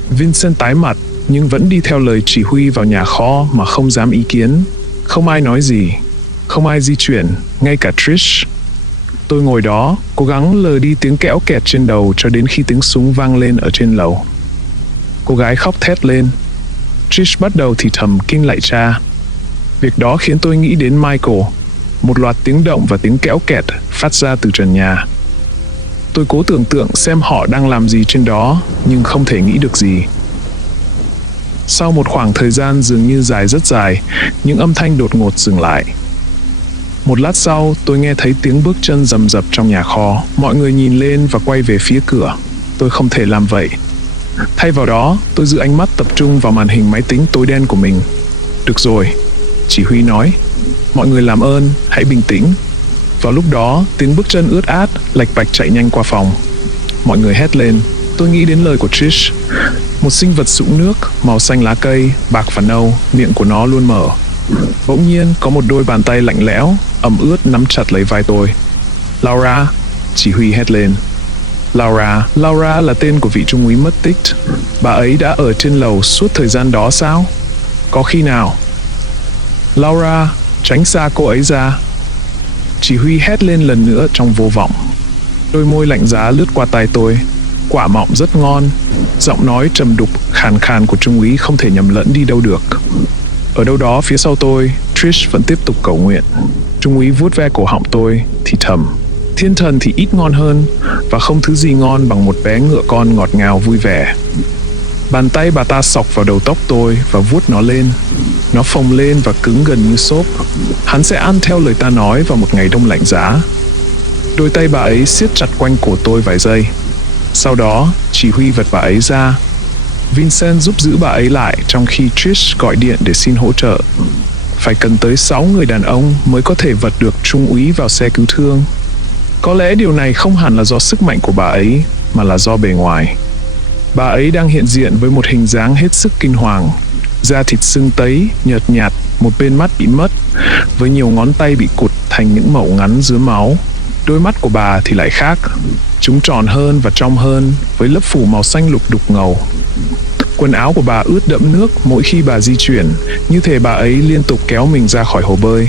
Vincent tái mặt, nhưng vẫn đi theo lời chỉ huy vào nhà kho mà không dám ý kiến. Không ai nói gì, không ai di chuyển, ngay cả Trish. Tôi ngồi đó, cố gắng lờ đi tiếng kẽo kẹt trên đầu cho đến khi tiếng súng vang lên ở trên lầu. Cô gái khóc thét lên. Trish bắt đầu thì thầm kinh lạy cha. Việc đó khiến tôi nghĩ đến Michael. Một loạt tiếng động và tiếng kẽo kẹt phát ra từ trần nhà. Tôi cố tưởng tượng xem họ đang làm gì trên đó, nhưng không thể nghĩ được gì. Sau một khoảng thời gian dường như dài rất dài, những âm thanh đột ngột dừng lại. Một lát sau, tôi nghe thấy tiếng bước chân rầm rập trong nhà kho. Mọi người nhìn lên và quay về phía cửa. Tôi không thể làm vậy. Thay vào đó, tôi giữ ánh mắt tập trung vào màn hình máy tính tối đen của mình. Được rồi, chỉ huy nói. Mọi người làm ơn, hãy bình tĩnh. Vào lúc đó, tiếng bước chân ướt át, lạch bạch chạy nhanh qua phòng. Mọi người hét lên. Tôi nghĩ đến lời của Trish. Một sinh vật sũng nước, màu xanh lá cây, bạc và nâu, miệng của nó luôn mở. Bỗng nhiên, có một đôi bàn tay lạnh lẽo, ẩm ướt nắm chặt lấy vai tôi. Laura, chỉ huy hét lên. Laura là tên của vị trung úy mất tích. Bà ấy đã ở trên lầu suốt thời gian đó sao? Có khi nào? Laura, tránh xa cô ấy ra. Chỉ huy hét lên lần nữa trong vô vọng. Đôi môi lạnh giá lướt qua tai tôi. Quả mọng rất ngon. Giọng nói trầm đục, khàn khàn của trung úy không thể nhầm lẫn đi đâu được. Ở đâu đó phía sau tôi, Trish vẫn tiếp tục cầu nguyện. Trung úy vuốt ve cổ họng tôi, thì thầm. Thiên thần thì ít ngon hơn, và không thứ gì ngon bằng một bé ngựa con ngọt ngào vui vẻ. Bàn tay bà ta xọc vào đầu tóc tôi và vuốt nó lên. Nó phồng lên và cứng gần như xốp. Hắn sẽ ăn theo lời ta nói vào một ngày đông lạnh giá. Đôi tay bà ấy siết chặt quanh cổ tôi vài giây. Sau đó, chỉ huy vật bà ấy ra. Vincent giúp giữ bà ấy lại trong khi Trish gọi điện để xin hỗ trợ. Phải cần tới 6 người đàn ông mới có thể vật được trung úy vào xe cứu thương. Có lẽ điều này không hẳn là do sức mạnh của bà ấy, mà là do bề ngoài. Bà ấy đang hiện diện với một hình dáng hết sức kinh hoàng. Da thịt sưng tấy, nhợt nhạt, một bên mắt bị mất, với nhiều ngón tay bị cụt thành những mẩu ngắn dứa máu. Đôi mắt của bà thì lại khác. Chúng tròn hơn và trong hơn, với lớp phủ màu xanh lục đục ngầu. Quần áo của bà ướt đẫm nước mỗi khi bà di chuyển, như thể bà ấy liên tục kéo mình ra khỏi hồ bơi.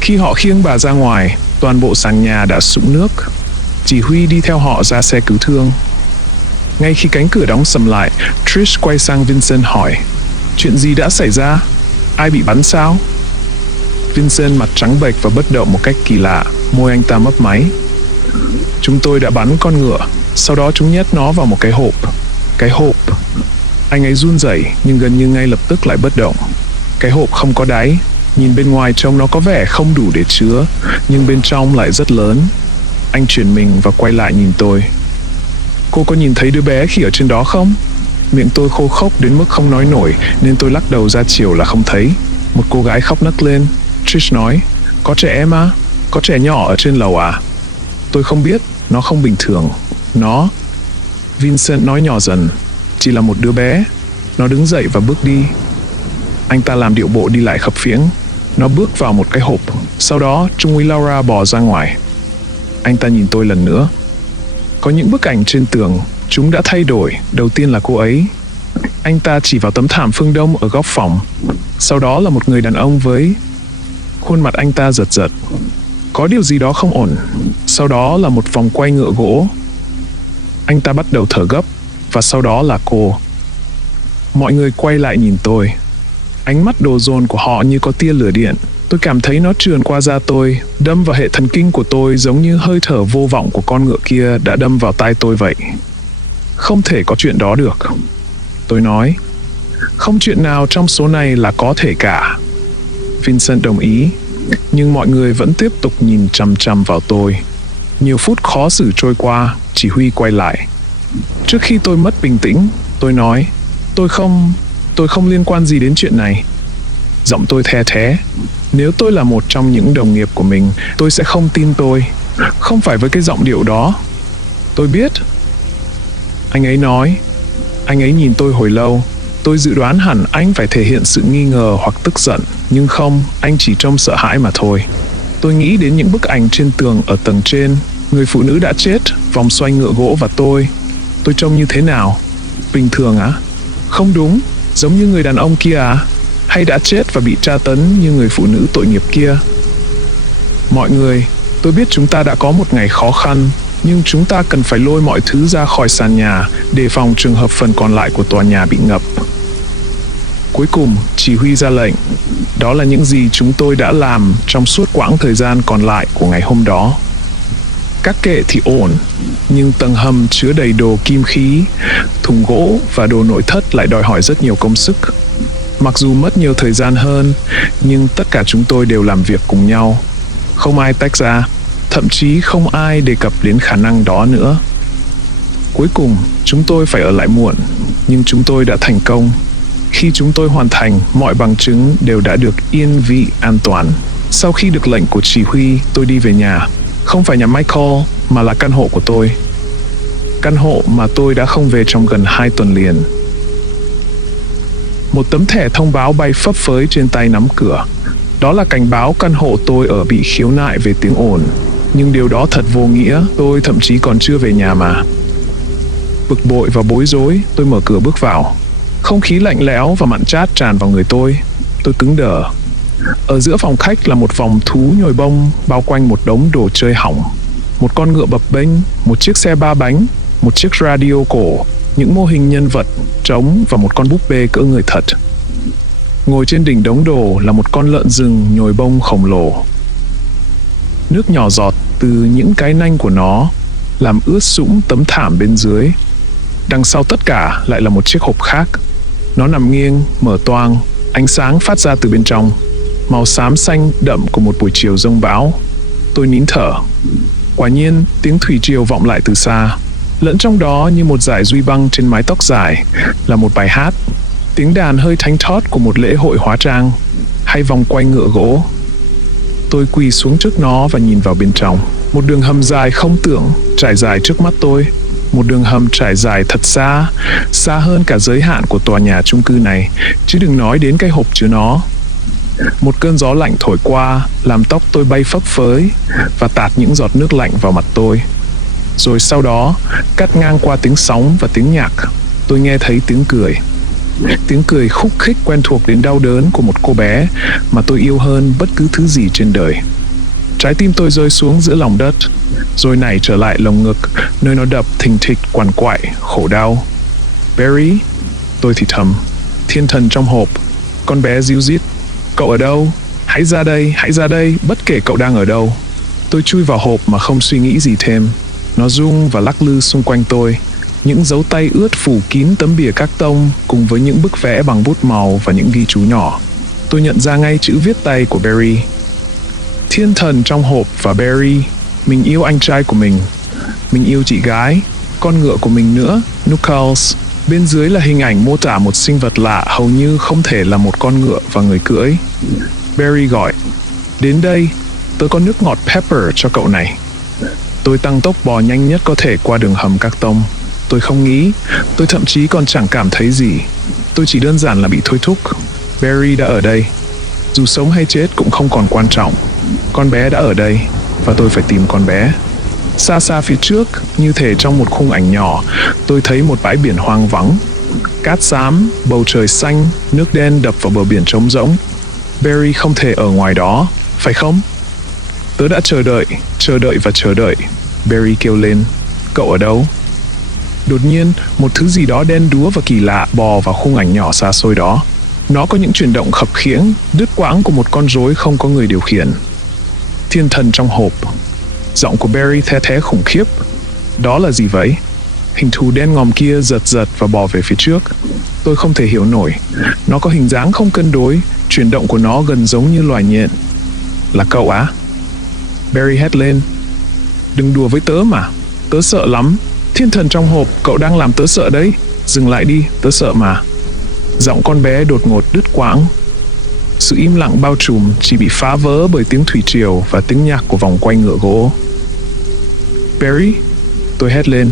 Khi họ khiêng bà ra ngoài, toàn bộ sàn nhà đã sũng nước. Chỉ huy đi theo họ ra xe cứu thương. Ngay khi cánh cửa đóng sầm lại, Trish quay sang Vincent hỏi. Chuyện gì đã xảy ra? Ai bị bắn sao? Vincent mặt trắng bệch và bất động một cách kỳ lạ, môi anh ta mấp máy. Chúng tôi đã bắn con ngựa, sau đó chúng nhét nó vào một cái hộp. Cái hộp. Anh ấy run rẩy nhưng gần như ngay lập tức lại bất động. Cái hộp không có đáy. Nhìn bên ngoài trông nó có vẻ không đủ để chứa, nhưng bên trong lại rất lớn. Anh chuyển mình và quay lại nhìn tôi. Cô có nhìn thấy đứa bé khi ở trên đó không? Miệng tôi khô khốc đến mức không nói nổi, nên tôi lắc đầu ra chiều là không thấy. Một cô gái khóc nấc lên. Trish nói, có trẻ em à? Có trẻ nhỏ ở trên lầu à? Tôi không biết, nó không bình thường. Nó... Vincent nói nhỏ dần. Chỉ là một đứa bé. Nó đứng dậy và bước đi. Anh ta làm điệu bộ đi lại khập khiễng. Nó bước vào một cái hộp. Sau đó, trung úy Laura bò ra ngoài. Anh ta nhìn tôi lần nữa. Có những bức ảnh trên tường. Chúng đã thay đổi. Đầu tiên là cô ấy. Anh ta chỉ vào tấm thảm phương Đông ở góc phòng. Sau đó là một người đàn ông với... Khuôn mặt anh ta giật giật. Có điều gì đó không ổn. Sau đó là một vòng quay ngựa gỗ. Anh ta bắt đầu thở gấp, và sau đó là cô. Mọi người quay lại nhìn tôi. Ánh mắt đồ dồn của họ như có tia lửa điện. Tôi cảm thấy nó trườn qua da tôi, đâm vào hệ thần kinh của tôi giống như hơi thở vô vọng của con ngựa kia đã đâm vào tai tôi vậy. Không thể có chuyện đó được. Tôi nói, không chuyện nào trong số này là có thể cả. Vincent đồng ý, nhưng mọi người vẫn tiếp tục nhìn chằm chằm vào tôi. Nhiều phút khó xử trôi qua, chỉ huy quay lại. Trước khi tôi mất bình tĩnh, tôi nói, tôi không liên quan gì đến chuyện này. Giọng tôi the thé. Nếu tôi là một trong những đồng nghiệp của mình, tôi sẽ không tin tôi. Không phải với cái giọng điệu đó. Tôi biết. Anh ấy nói. Anh ấy nhìn tôi hồi lâu. Tôi dự đoán hẳn anh phải thể hiện sự nghi ngờ hoặc tức giận. Nhưng không, anh chỉ trông sợ hãi mà thôi. Tôi nghĩ đến những bức ảnh trên tường ở tầng trên. Người phụ nữ đã chết, vòng xoay ngựa gỗ và tôi. Tôi trông như thế nào? Bình thường á? Không đúng, giống như người đàn ông kia à? Hay đã chết và bị tra tấn như người phụ nữ tội nghiệp kia? Mọi người, tôi biết chúng ta đã có một ngày khó khăn, nhưng chúng ta cần phải lôi mọi thứ ra khỏi sàn nhà để phòng trường hợp phần còn lại của tòa nhà bị ngập. Cuối cùng, chỉ huy ra lệnh. Đó là những gì chúng tôi đã làm trong suốt quãng thời gian còn lại của ngày hôm đó. Các kệ thì ổn, nhưng tầng hầm chứa đầy đồ kim khí, thùng gỗ và đồ nội thất lại đòi hỏi rất nhiều công sức. Mặc dù mất nhiều thời gian hơn, nhưng tất cả chúng tôi đều làm việc cùng nhau. Không ai tách ra, thậm chí không ai đề cập đến khả năng đó nữa. Cuối cùng, chúng tôi phải ở lại muộn, nhưng chúng tôi đã thành công. Khi chúng tôi hoàn thành, mọi bằng chứng đều đã được yên vị an toàn. Sau khi được lệnh của chỉ huy, tôi đi về nhà. Không phải nhà Michael, mà là căn hộ của tôi. Căn hộ mà tôi đã không về trong gần 2 tuần liền. Một tấm thẻ thông báo bay phấp phới trên tay nắm cửa. Đó là cảnh báo căn hộ tôi ở bị khiếu nại về tiếng ồn. Nhưng điều đó thật vô nghĩa, tôi thậm chí còn chưa về nhà mà. Bực bội và bối rối, tôi mở cửa bước vào. Không khí lạnh lẽo và mặn chát tràn vào người tôi. Tôi cứng đờ. Ở giữa phòng khách là một vòng thú nhồi bông bao quanh một đống đồ chơi hỏng. Một con ngựa bập bênh, một chiếc xe 3 bánh, một chiếc radio cổ, những mô hình nhân vật, trống và một con búp bê cỡ người thật. Ngồi trên đỉnh đống đồ là một con lợn rừng nhồi bông khổng lồ. Nước nhỏ giọt từ những cái nanh của nó làm ướt sũng tấm thảm bên dưới. Đằng sau tất cả lại là một chiếc hộp khác. Nó nằm nghiêng, mở toang, ánh sáng phát ra từ bên trong. Màu xám xanh đậm của một buổi chiều giông bão. Tôi nín thở. Quả nhiên, tiếng thủy triều vọng lại từ xa. Lẫn trong đó như một dải duy băng trên mái tóc dài là một bài hát. Tiếng đàn hơi thánh thót của một lễ hội hóa trang, hay vòng quay ngựa gỗ. Tôi quỳ xuống trước nó và nhìn vào bên trong. Một đường hầm dài không tưởng trải dài trước mắt tôi. Một đường hầm trải dài thật xa, xa hơn cả giới hạn của tòa nhà chung cư này, chứ đừng nói đến cái hộp chứa nó. Một cơn gió lạnh thổi qua, làm tóc tôi bay phấp phới và tạt những giọt nước lạnh vào mặt tôi. Rồi sau đó, cắt ngang qua tiếng sóng và tiếng nhạc, tôi nghe thấy tiếng cười. Tiếng cười khúc khích quen thuộc đến đau đớn của một cô bé mà tôi yêu hơn bất cứ thứ gì trên đời. Trái tim tôi rơi xuống giữa lòng đất, rồi nảy trở lại lồng ngực, nơi nó đập thình thịch quằn quại, khổ đau. Barry, tôi thì thầm. Thiên thần trong hộp. Con bé ríu rít. Cậu ở đâu? Hãy ra đây, bất kể cậu đang ở đâu. Tôi chui vào hộp mà không suy nghĩ gì thêm. Nó rung và lắc lư xung quanh tôi. Những dấu tay ướt phủ kín tấm bìa các tông cùng với những bức vẽ bằng bút màu và những ghi chú nhỏ. Tôi nhận ra ngay chữ viết tay của Barry. Thiên thần trong hộp và Barry. Mình yêu anh trai của mình. Mình yêu chị gái, con ngựa của mình nữa, Knuckles. Bên dưới là hình ảnh mô tả một sinh vật lạ hầu như không thể là một con ngựa và người cưỡi. Barry gọi. Đến đây, tớ có nước ngọt Pepper cho cậu này. Tôi tăng tốc bò nhanh nhất có thể qua đường hầm các tông. Tôi không nghĩ, tôi thậm chí còn chẳng cảm thấy gì. Tôi chỉ đơn giản là bị thôi thúc. Barry đã ở đây. Dù sống hay chết cũng không còn quan trọng. Con bé đã ở đây, và tôi phải tìm con bé. Xa xa phía trước, như thể trong một khung ảnh nhỏ, tôi thấy một bãi biển hoang vắng. Cát xám, bầu trời xanh, nước đen đập vào bờ biển trống rỗng. Barry không thể ở ngoài đó, phải không? Tớ đã chờ đợi và chờ đợi. Barry kêu lên. Cậu ở đâu? Đột nhiên, một thứ gì đó đen đúa và kỳ lạ bò vào khung ảnh nhỏ xa xôi đó. Nó có những chuyển động khập khiễng, đứt quãng của một con rối không có người điều khiển. Thiên thần trong hộp. Giọng của Barry the thé khủng khiếp. Đó là gì vậy? Hình thù đen ngòm kia giật giật và bò về phía trước. Tôi không thể hiểu nổi. Nó có hình dáng không cân đối, chuyển động của nó gần giống như loài nhện. Là cậu á? Barry hét lên. Đừng đùa với tớ mà. Tớ sợ lắm. Thiên thần trong hộp, cậu đang làm tớ sợ đấy. Dừng lại đi, tớ sợ mà. Giọng con bé đột ngột đứt quãng. Sự im lặng bao trùm chỉ bị phá vỡ bởi tiếng thủy triều và tiếng nhạc của vòng quay ngựa gỗ. Barry? Tôi hét lên.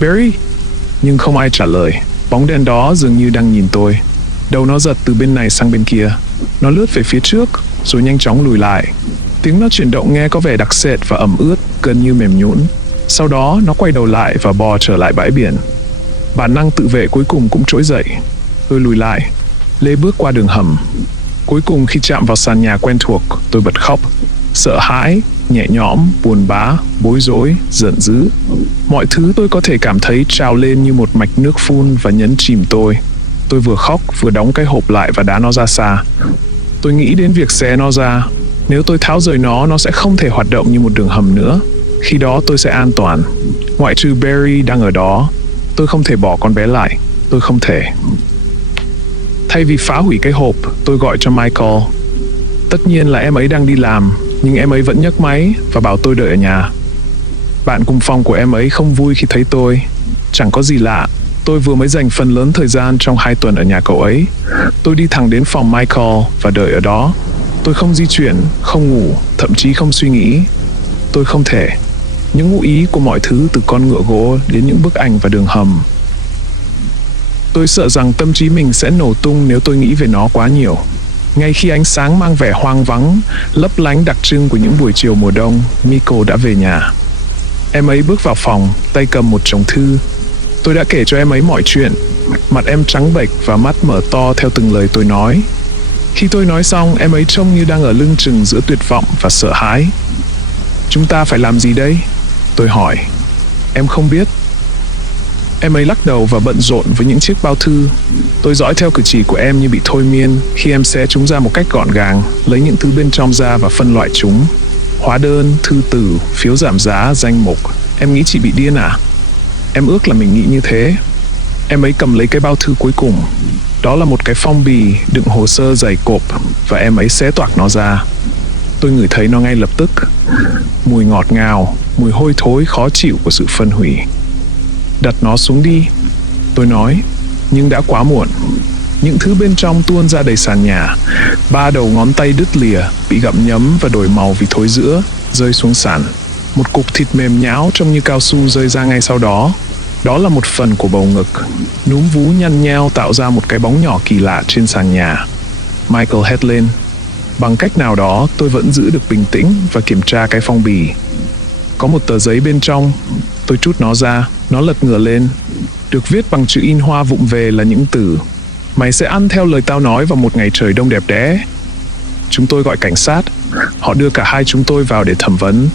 Barry? Nhưng không ai trả lời. Bóng đen đó dường như đang nhìn tôi. Đầu nó giật từ bên này sang bên kia. Nó lướt về phía trước, rồi nhanh chóng lùi lại. Tiếng nó chuyển động nghe có vẻ đặc sệt và ẩm ướt, gần như mềm nhũn. Sau đó, nó quay đầu lại và bò trở lại bãi biển. Bản năng tự vệ cuối cùng cũng trỗi dậy. Tôi lùi lại, lê bước qua đường hầm. Cuối cùng khi chạm vào sàn nhà quen thuộc, tôi bật khóc. Sợ hãi, nhẹ nhõm, buồn bã, bối rối, giận dữ. Mọi thứ tôi có thể cảm thấy trào lên như một mạch nước phun và nhấn chìm tôi. Tôi vừa khóc, vừa đóng cái hộp lại và đá nó ra xa. Tôi nghĩ đến việc xé nó ra. Nếu tôi tháo rời nó sẽ không thể hoạt động như một đường hầm nữa. Khi đó tôi sẽ an toàn. Ngoại trừ Barry đang ở đó. Tôi không thể bỏ con bé lại. Tôi không thể. Thay vì phá hủy cái hộp, tôi gọi cho Michael. Tất nhiên là em ấy đang đi làm, nhưng em ấy vẫn nhấc máy và bảo tôi đợi ở nhà. Bạn cùng phòng của em ấy không vui khi thấy tôi. Chẳng có gì lạ, tôi vừa mới dành phần lớn thời gian trong 2 tuần ở nhà cậu ấy. Tôi đi thẳng đến phòng Michael và đợi ở đó. Tôi không di chuyển, không ngủ, thậm chí không suy nghĩ. Tôi không thể. Những ngụ ý của mọi thứ từ con ngựa gỗ đến những bức ảnh và đường hầm. Tôi sợ rằng tâm trí mình sẽ nổ tung nếu tôi nghĩ về nó quá nhiều. Ngay khi ánh sáng mang vẻ hoang vắng, lấp lánh đặc trưng của những buổi chiều mùa đông, Miko đã về nhà. Em ấy bước vào phòng, tay cầm một chồng thư. Tôi đã kể cho em ấy mọi chuyện. Mặt em trắng bệch và mắt mở to theo từng lời tôi nói. Khi tôi nói xong, em ấy trông như đang ở lưng chừng giữa tuyệt vọng và sợ hãi. Chúng ta phải làm gì đây? Tôi hỏi. Em không biết. Em ấy lắc đầu và bận rộn với những chiếc bao thư. Tôi dõi theo cử chỉ của em như bị thôi miên khi em xé chúng ra một cách gọn gàng, lấy những thứ bên trong ra và phân loại chúng. Hóa đơn, thư từ, phiếu giảm giá, danh mục. Em nghĩ chị bị điên à? Em ước là mình nghĩ như thế. Em ấy cầm lấy cái bao thư cuối cùng. Đó là một cái phong bì đựng hồ sơ dày cộp và em ấy xé toạc nó ra. Tôi ngửi thấy nó ngay lập tức. Mùi ngọt ngào, mùi hôi thối khó chịu của sự phân hủy. Đặt nó xuống đi, tôi nói, nhưng đã quá muộn. Những thứ bên trong tuôn ra đầy sàn nhà. 3 đầu ngón tay đứt lìa, bị gặm nhấm và đổi màu vì thối rữa, rơi xuống sàn. Một cục thịt mềm nhão trông như cao su rơi ra ngay sau đó. Đó là một phần của bầu ngực. Núm vú nhăn nheo tạo ra một cái bóng nhỏ kỳ lạ trên sàn nhà. Michael hét lên. Bằng cách nào đó, tôi vẫn giữ được bình tĩnh và kiểm tra cái phong bì. Có một tờ giấy bên trong. Tôi trút nó ra, nó lật ngửa lên. Được viết bằng chữ in hoa vụng về là những từ: mày sẽ ăn theo lời tao nói vào một ngày trời đông đẹp đẽ. Chúng tôi gọi cảnh sát. Họ đưa cả hai chúng tôi vào để thẩm vấn.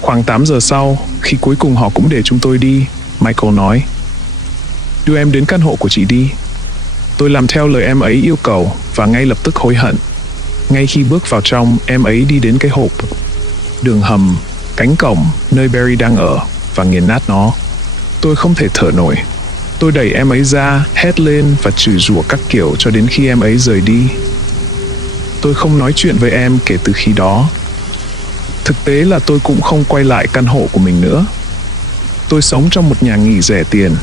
Khoảng 8 giờ sau, khi cuối cùng họ cũng để chúng tôi đi, Michael nói: đưa em đến căn hộ của chị đi. Tôi làm theo lời em ấy yêu cầu và ngay lập tức hối hận. Ngay khi bước vào trong, em ấy đi đến cái hộp, đường hầm, cánh cổng nơi Barry đang ở và nghiền nát nó. Tôi không thể thở nổi. Tôi đẩy em ấy ra, hét lên và chửi rủa các kiểu cho đến khi em ấy rời đi. Tôi không nói chuyện với em kể từ khi đó. Thực tế là tôi cũng không quay lại căn hộ của mình nữa. Tôi sống trong một nhà nghỉ rẻ tiền.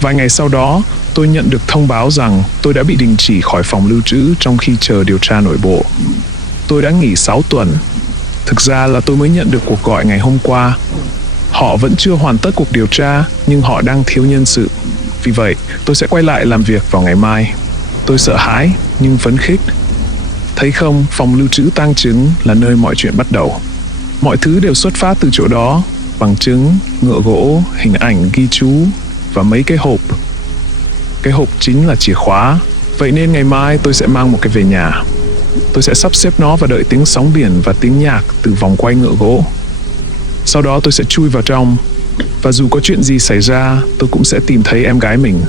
Vài ngày sau đó, tôi nhận được thông báo rằng tôi đã bị đình chỉ khỏi phòng lưu trữ trong khi chờ điều tra nội bộ. Tôi đã nghỉ 6 tuần. Thực ra là tôi mới nhận được cuộc gọi ngày hôm qua. Họ vẫn chưa hoàn tất cuộc điều tra, nhưng họ đang thiếu nhân sự. Vì vậy, tôi sẽ quay lại làm việc vào ngày mai. Tôi sợ hãi, nhưng phấn khích. Thấy không, phòng lưu trữ tang chứng là nơi mọi chuyện bắt đầu. Mọi thứ đều xuất phát từ chỗ đó. Bằng chứng, ngựa gỗ, hình ảnh ghi chú và mấy cái hộp. Cái hộp chính là chìa khóa. Vậy nên ngày mai tôi sẽ mang một cái về nhà. tôi sẽ sắp xếp nó và đợi tiếng sóng biển và tiếng nhạc từ vòng quay ngựa gỗ. Sau đó tôi sẽ chui vào trong, và dù có chuyện gì xảy ra, tôi cũng sẽ tìm thấy em gái mình.